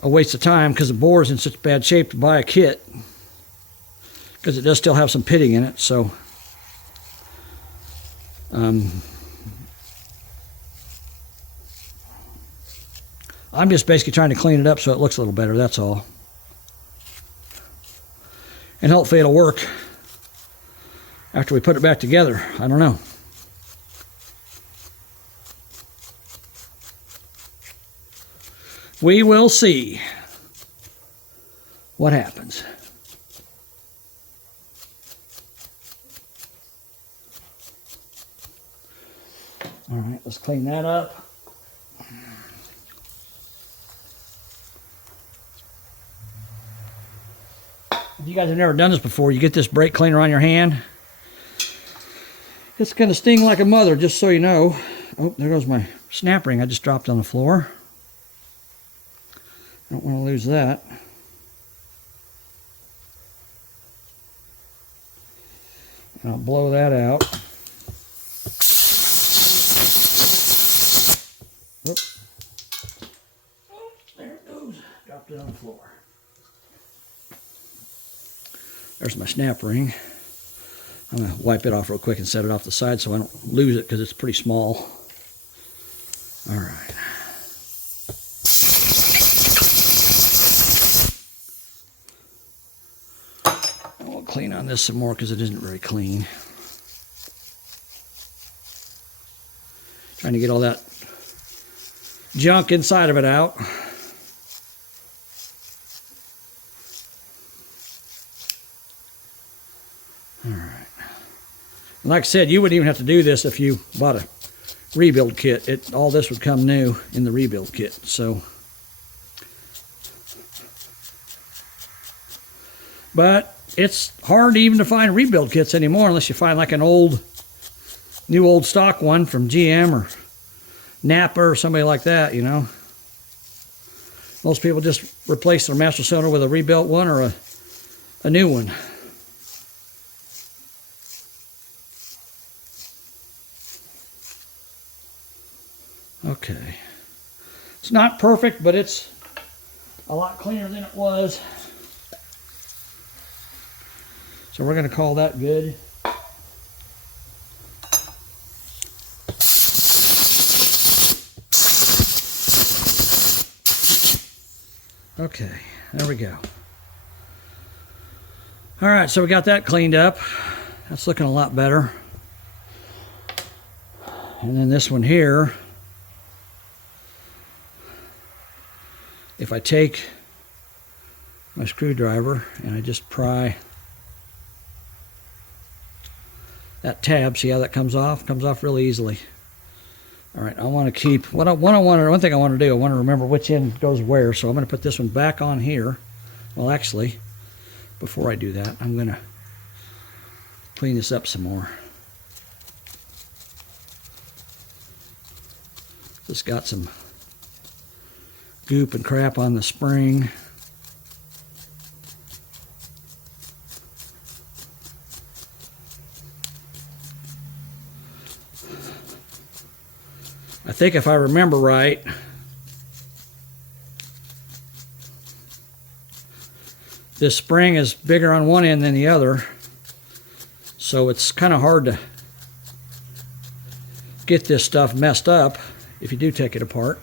a waste of time because the bore is in such bad shape to buy a kit, because it does still have some pitting in it. So I'm just basically trying to clean it up so it looks a little better, that's all. And hopefully it'll work after we put it back together. I don't know. We will see what happens. All right, let's clean that up. If you guys have never done this before, you get this brake cleaner on your hand. It's going to sting like a mother, just so you know. Oh, there goes my snap ring I just dropped on the floor. Don't want to lose that. And I'll blow that out. Oops. Oh, there it goes. Dropped it on the floor. There's my snap ring. I'm going to wipe it off real quick and set it off the side so I don't lose it because it's pretty small. All right. I'll clean on this some more because it isn't very clean. Trying to get all that junk inside of it out. All right. And like I said, you wouldn't even have to do this if you bought a rebuild kit. All this would come new in the rebuild kit. So, but it's hard even to find rebuild kits anymore unless you find like an old new old stock one from GM or Napa or somebody like that, you know. Most people just replace their master cylinder with a rebuilt one or a new one. Okay. It's not perfect, but it's a lot cleaner than it was. So we're going to call that good. Okay, there we go. All right, so we got that cleaned up. That's looking a lot better. And then this one here, if I take my screwdriver and I just pry that tab, see how that comes off? Comes off really easily. All right, I want to keep, one thing I want to do, I want to remember which end goes where, so I'm going to put this one back on here. Well, actually, before I do that, I'm going to clean this up some more. This got some goop and crap on the spring. I think if I remember right, this spring is bigger on one end than the other, so it's kind of hard to get this stuff messed up if you do take it apart.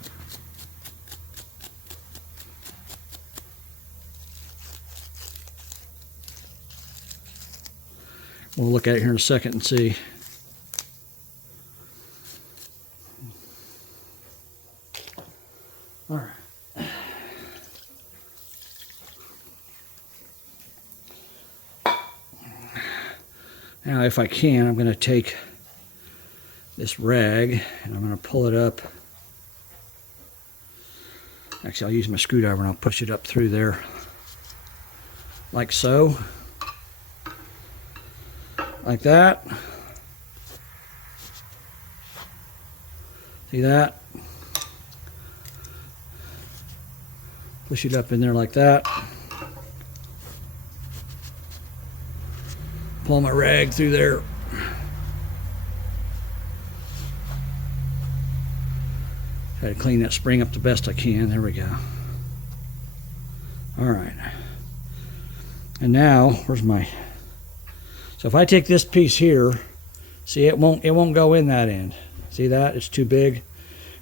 We'll look at it here in a second and see. All right. Now, if I can, I'm going to take this rag and I'm going to pull it up. Actually, I'll use my screwdriver and I'll push it up through there like so. Like that. See that? Push it up in there like that. Pull my rag through there. Try to clean that spring up the best I can. There we go. All right. And now, where's my... So if I take this piece here, see, it won't go in that end. See that? It's too big.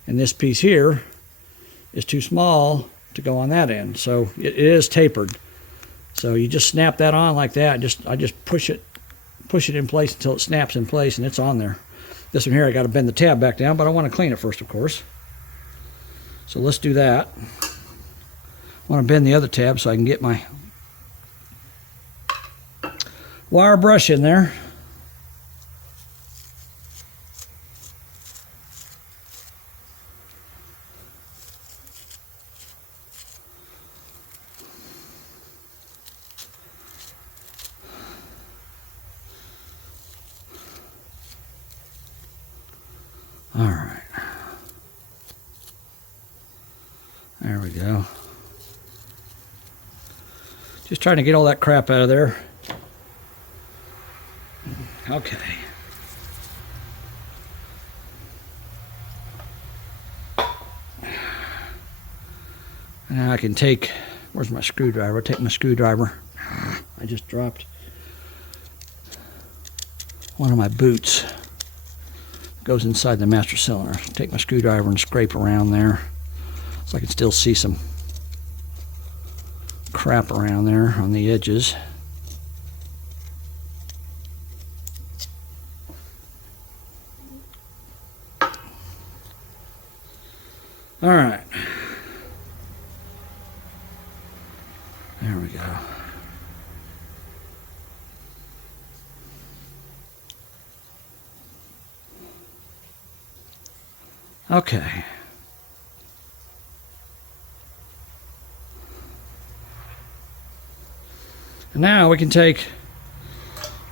And this piece here is too small to go on that end. So it is tapered. So you just snap that on like that. I just push it in place until it snaps in place and it's on there. This one here, I got to bend the tab back down, but I want to clean it first, of course. So let's do that. I want to bend the other tab so I can get my wire brush in there. All right. There we go. Just trying to get all that crap out of there. Okay. Now I can take, where's my screwdriver? Take my screwdriver. I just dropped one of my boots. Goes inside the master cylinder. Take my screwdriver and scrape around there so I can still see some crap around there on the edges. All right. There we go. Okay. And now we can take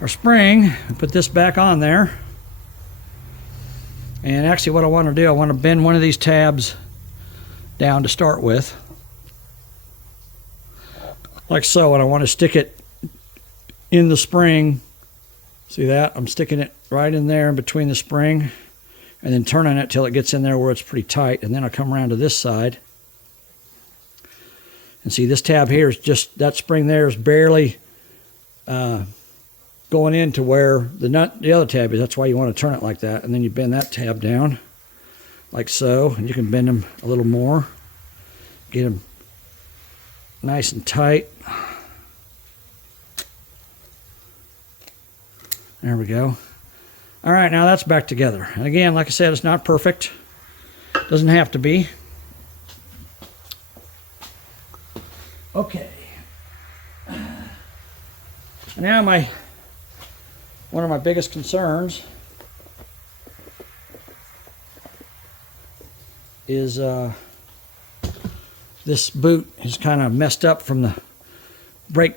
our spring and put this back on there. And actually what I want to do, I want to bend one of these tabs down to start with. Like so, and I want to stick it in the spring. See that? I'm sticking it right in there in between the spring and then turning it till it gets in there where it's pretty tight. And then I'll come around to this side. And see, this tab here is just, that spring there is barely going into where the other tab is. That's why you want to turn it like that. And then you bend that tab down like so. And you can bend them a little more. Get them nice and tight. There we go. All right, now that's back together. And again, like I said, it's not perfect. Doesn't have to be. Okay. Now one of my biggest concerns is this boot is kind of messed up from the brake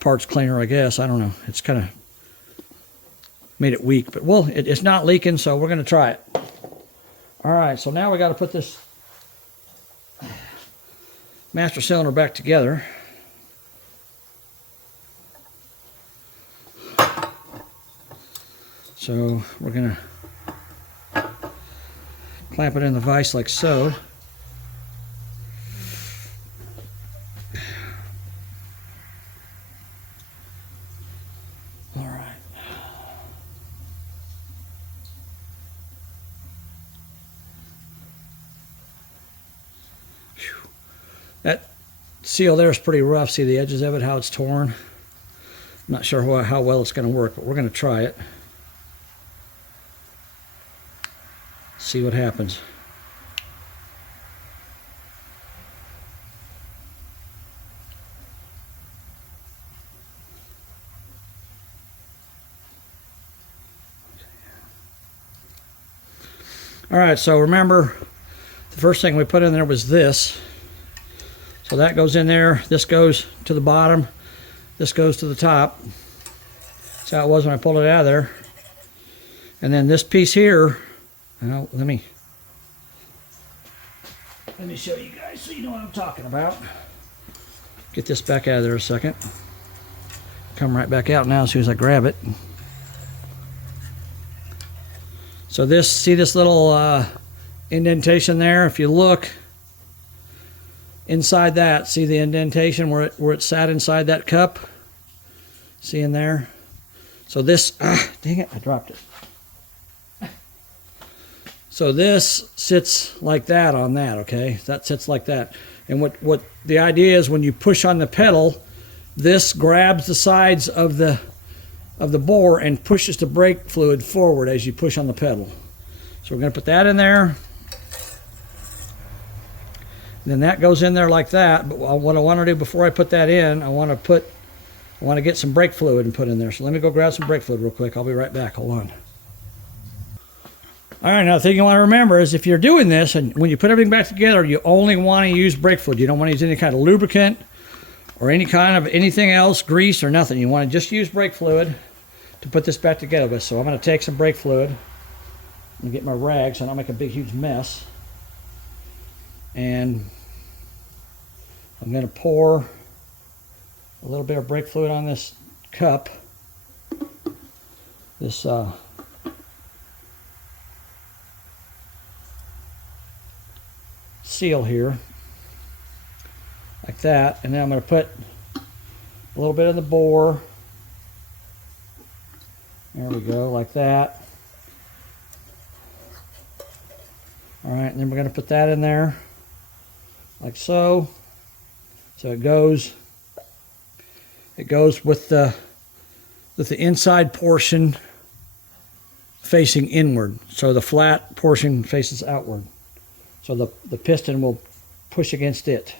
parts cleaner, I guess. I don't know. It's kind of made it weak, but well, it's not leaking, so we're going to try it. All right, so now we got to put this master cylinder back together. So we're going to clamp it in the vise like so. All right. That seal there is pretty rough. See the edges of it, how it's torn? I'm not sure how well it's going to work, but we're going to try it. See what happens. All right, so remember, the first thing we put in there was this. So that goes in there, this goes to the bottom, this goes to the top. That's how it was when I pulled it out of there. And then this piece here, let me show you guys so you know what I'm talking about. Get this back out of there a second. Come right back out now as soon as I grab it. So this, see this little indentation there? If you look inside that, see the indentation where it sat inside that cup? See in there? So this, dang it, I dropped it. So this sits like that on that, okay? That sits like that. And what the idea is, when you push on the pedal, this grabs the sides of the bore and pushes the brake fluid forward as you push on the pedal. So we're going to put that in there. And then that goes in there like that. But what I want to do before I put that in, I want to get some brake fluid and put in there. So let me go grab some brake fluid real quick. I'll be right back. Hold on. All right, now the thing you want to remember is, if you're doing this and when you put everything back together, you only want to use brake fluid. You don't want to use any kind of lubricant or any kind of anything else, grease or nothing. You want to just use brake fluid to put this back together with. So I'm going to take some brake fluid and get my rag so I don't make a big huge mess. And I'm going to pour a little bit of brake fluid on this cup. This seal here, like that. And then I'm going to put a little bit of the bore. There we go, like that. All right, and then we're going to put that in there, like so. So it goes with the inside portion facing inward. So the flat portion faces outward. So the piston will push against it,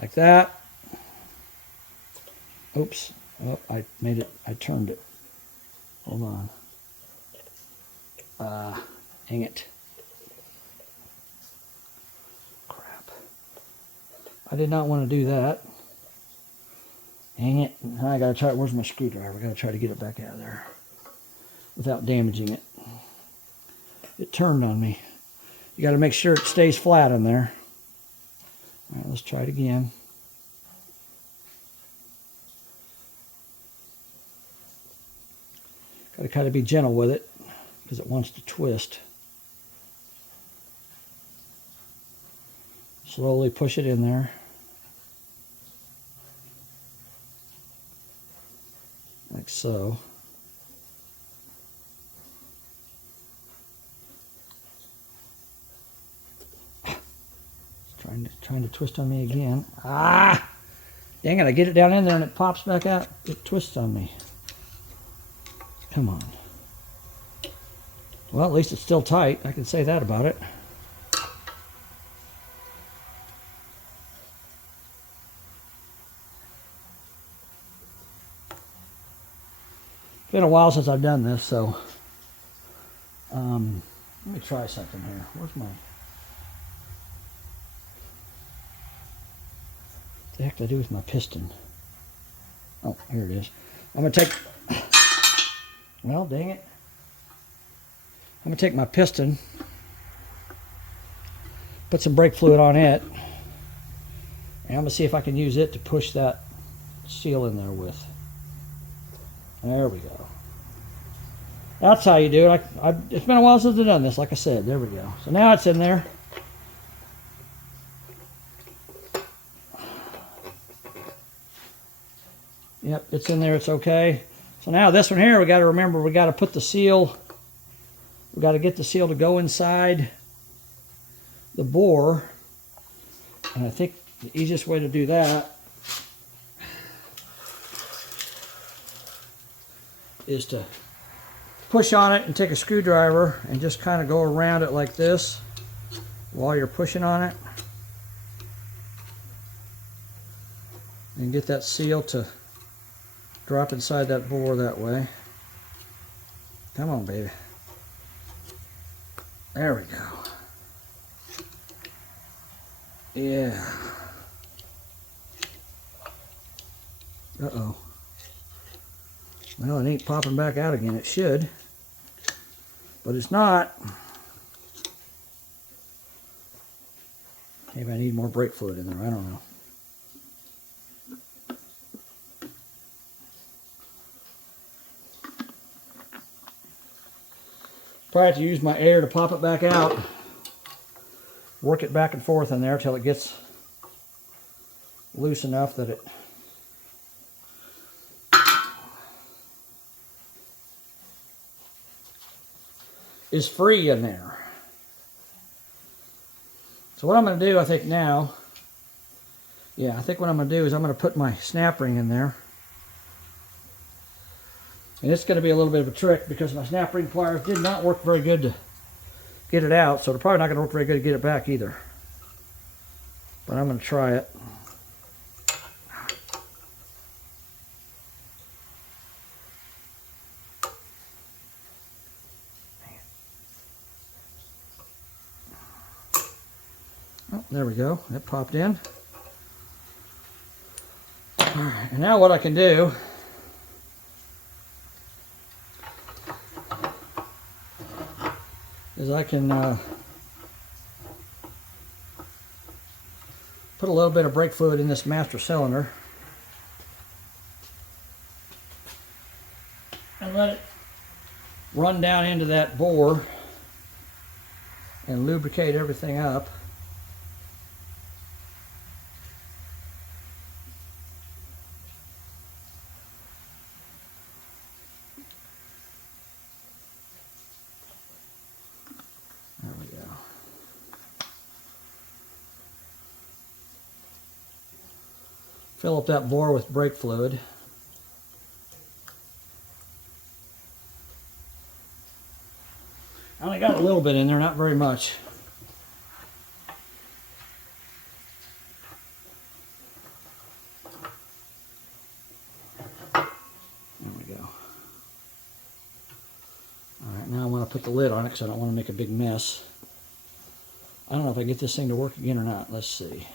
like that. Oops, oh, I turned it. Hold on. Dang it. Crap. I did not want to do that. Dang it. I gotta try, where's my screwdriver? I gotta try to get it back out of there without damaging it. It turned on me. You got to make sure it stays flat in there. All right, let's try it again. Got to kind of be gentle with it because it wants to twist. Slowly push it in there. Like so. It's trying to twist on me again. Ah! Dang it, I get it down in there and it pops back out. It twists on me. Come on. Well, at least it's still tight. I can say that about it. It's been a while since I've done this, so let me try something here. Where's my... What the heck did I do with my piston? Oh, here it is. I'm going to take... Well, dang it. I'm going to take my piston, put some brake fluid on it, and I'm going to see if I can use it to push that seal in there with. There we go. That's how you do it. It's been a while since I've done this, like I said. There we go. So now it's in there. Yep, it's in there. It's okay. So now this one here, we got to remember, we got to put the seal, we got to get the seal to go inside the bore. And I think the easiest way to do that is to push on it and take a screwdriver and just kind of go around it like this while you're pushing on it. And get that seal to drop inside that bore that way. Come on, baby. There we go. Yeah. Uh-oh. Well, it ain't popping back out again. It should. But it's not. Maybe I need more brake fluid in there. I don't know. Probably have to use my air to pop it back out. Work it back and forth in there till it gets loose enough that it is free in there. So what I'm going to do, I think now, I think what I'm going to do is I'm going to put my snap ring in there. And it's going to be a little bit of a trick because my snap ring pliers did not work very good to get it out. So they're probably not going to work very good to get it back either. But I'm going to try it. Oh, there we go. It popped in. All right, and now what I can do is I can put a little bit of brake fluid in this master cylinder and let it run down into that bore and lubricate everything up. There we go. Fill up that bore with brake fluid. I only got a little bit in there, not very much. There we go. Alright, now I want to put the lid on it because I don't want to make a big mess. I don't know if I can get this thing to work again or not. Let's see.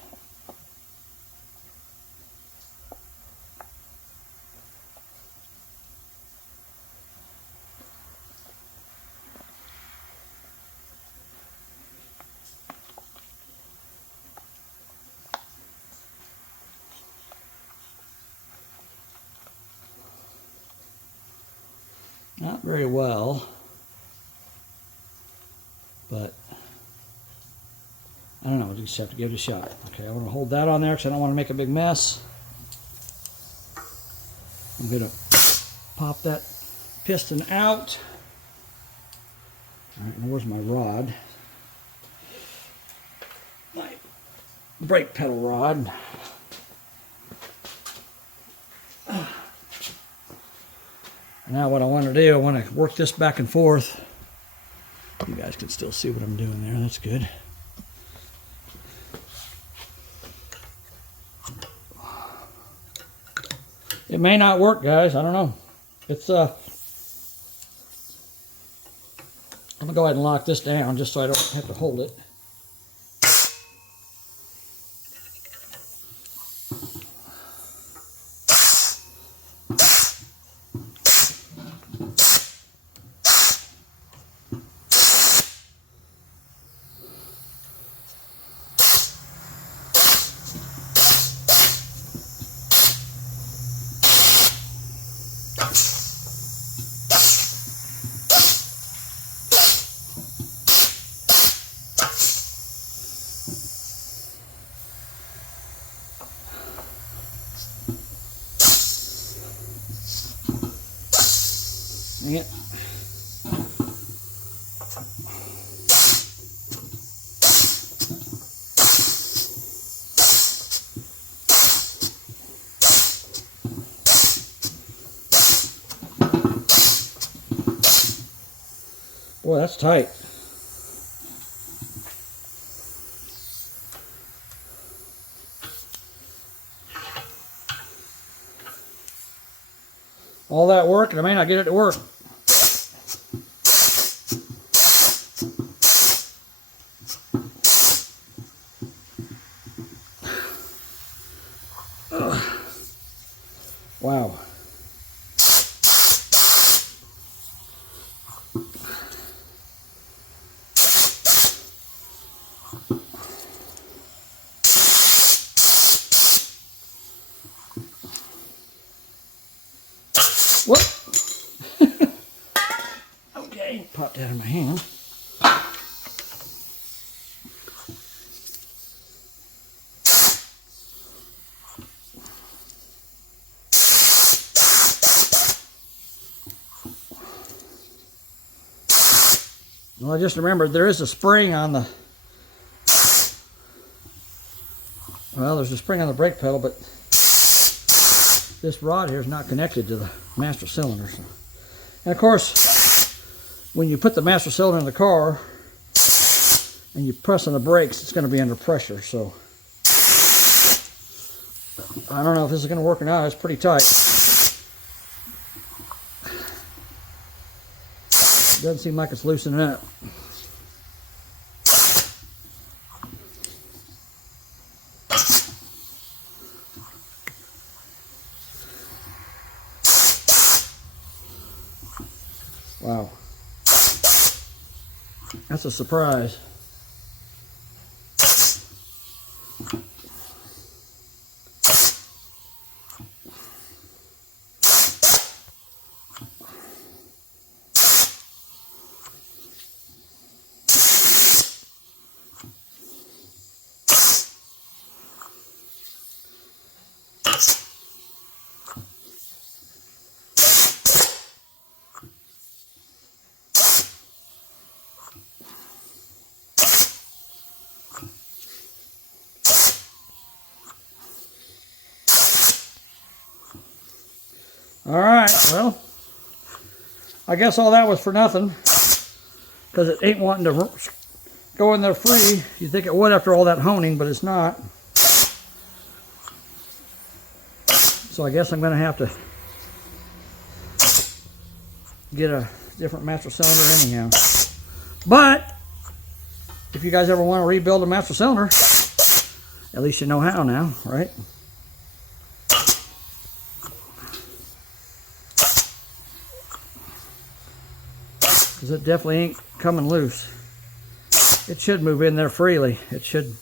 Not very well, but I don't know, we just have to give it a shot. Okay, I want to hold that on there because I don't want to make a big mess. I'm going to pop that piston out. All right, now where's my rod? My brake pedal rod. Now what I want to do, I want to work this back and forth. You guys can still see what I'm doing there. That's good. It may not work, guys. I don't know. It's I'm gonna go ahead and lock this down just so I don't have to hold it. Yeah. Boy, that's tight. All that work, and I may not get it to work. Wow. Whoop. Okay, pop that in my hand. Well, I just remembered there is a spring on the, well, there's a spring on the brake pedal, but this rod here is not connected to the master cylinder. So. And of course, when you put the master cylinder in the car and you press on the brakes, it's going to be under pressure. So I don't know if this is going to work or not. It's pretty tight. It doesn't seem like it's loosening up. Wow. That's a surprise. All right, well, I guess all that was for nothing because it ain't wanting to go in there free. You'd think it would after all that honing, but it's not. So I guess I'm going to have to get a different master cylinder anyhow. But if you guys ever want to rebuild a master cylinder, at least you know how now, right? Because it definitely ain't coming loose. It should move in there freely. It should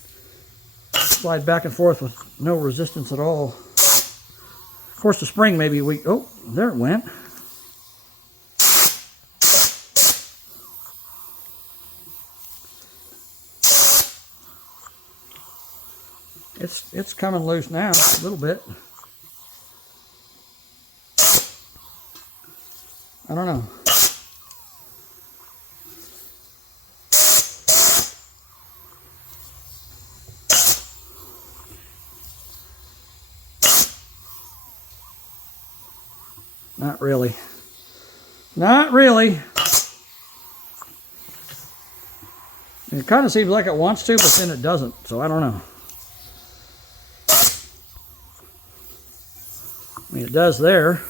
slide back and forth with no resistance at all. Of course, the spring may be weak. Oh, there it went. it's coming loose now a little bit. I don't know. Not really. Not really. It kind of seems like it wants to, but then it doesn't. So I don't know. I mean, it does there.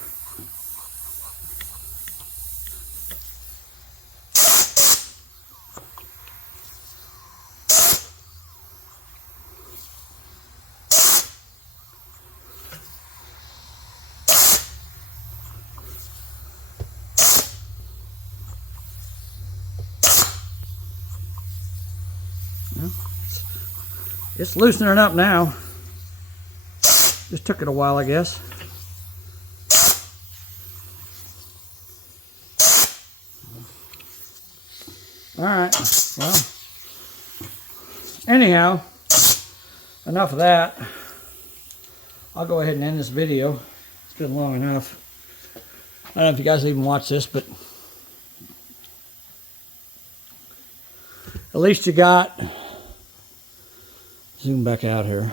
It's loosening up now. Just took it a while, I guess. All right, well, anyhow, enough of that. I'll go ahead and end this video. It's been long enough. I don't know if you guys even watch this, but at least you got, zoom back out here.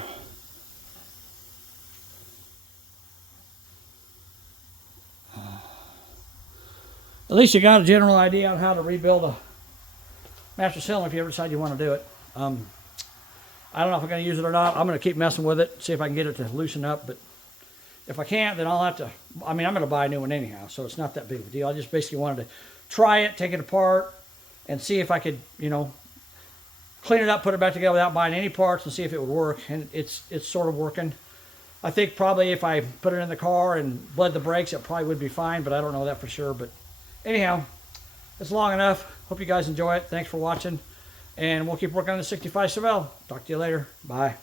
At least you got a general idea on how to rebuild a master cylinder if you ever decide you want to do it. I don't know if I'm going to use it or not. I'm going to keep messing with it, see if I can get it to loosen up. But if I can't, then I'll have to, I mean, I'm going to buy a new one anyhow, so it's not that big of a deal. I just basically wanted to try it, take it apart, and see if I could, you know, clean it up, put it back together without buying any parts and see if it would work. And it's sort of working. I think probably if I put it in the car and bled the brakes, it probably would be fine, but I don't know that for sure. But anyhow, it's long enough. Hope you guys enjoy it. Thanks for watching. And we'll keep working on the 65 Chevelle. Talk to you later. Bye.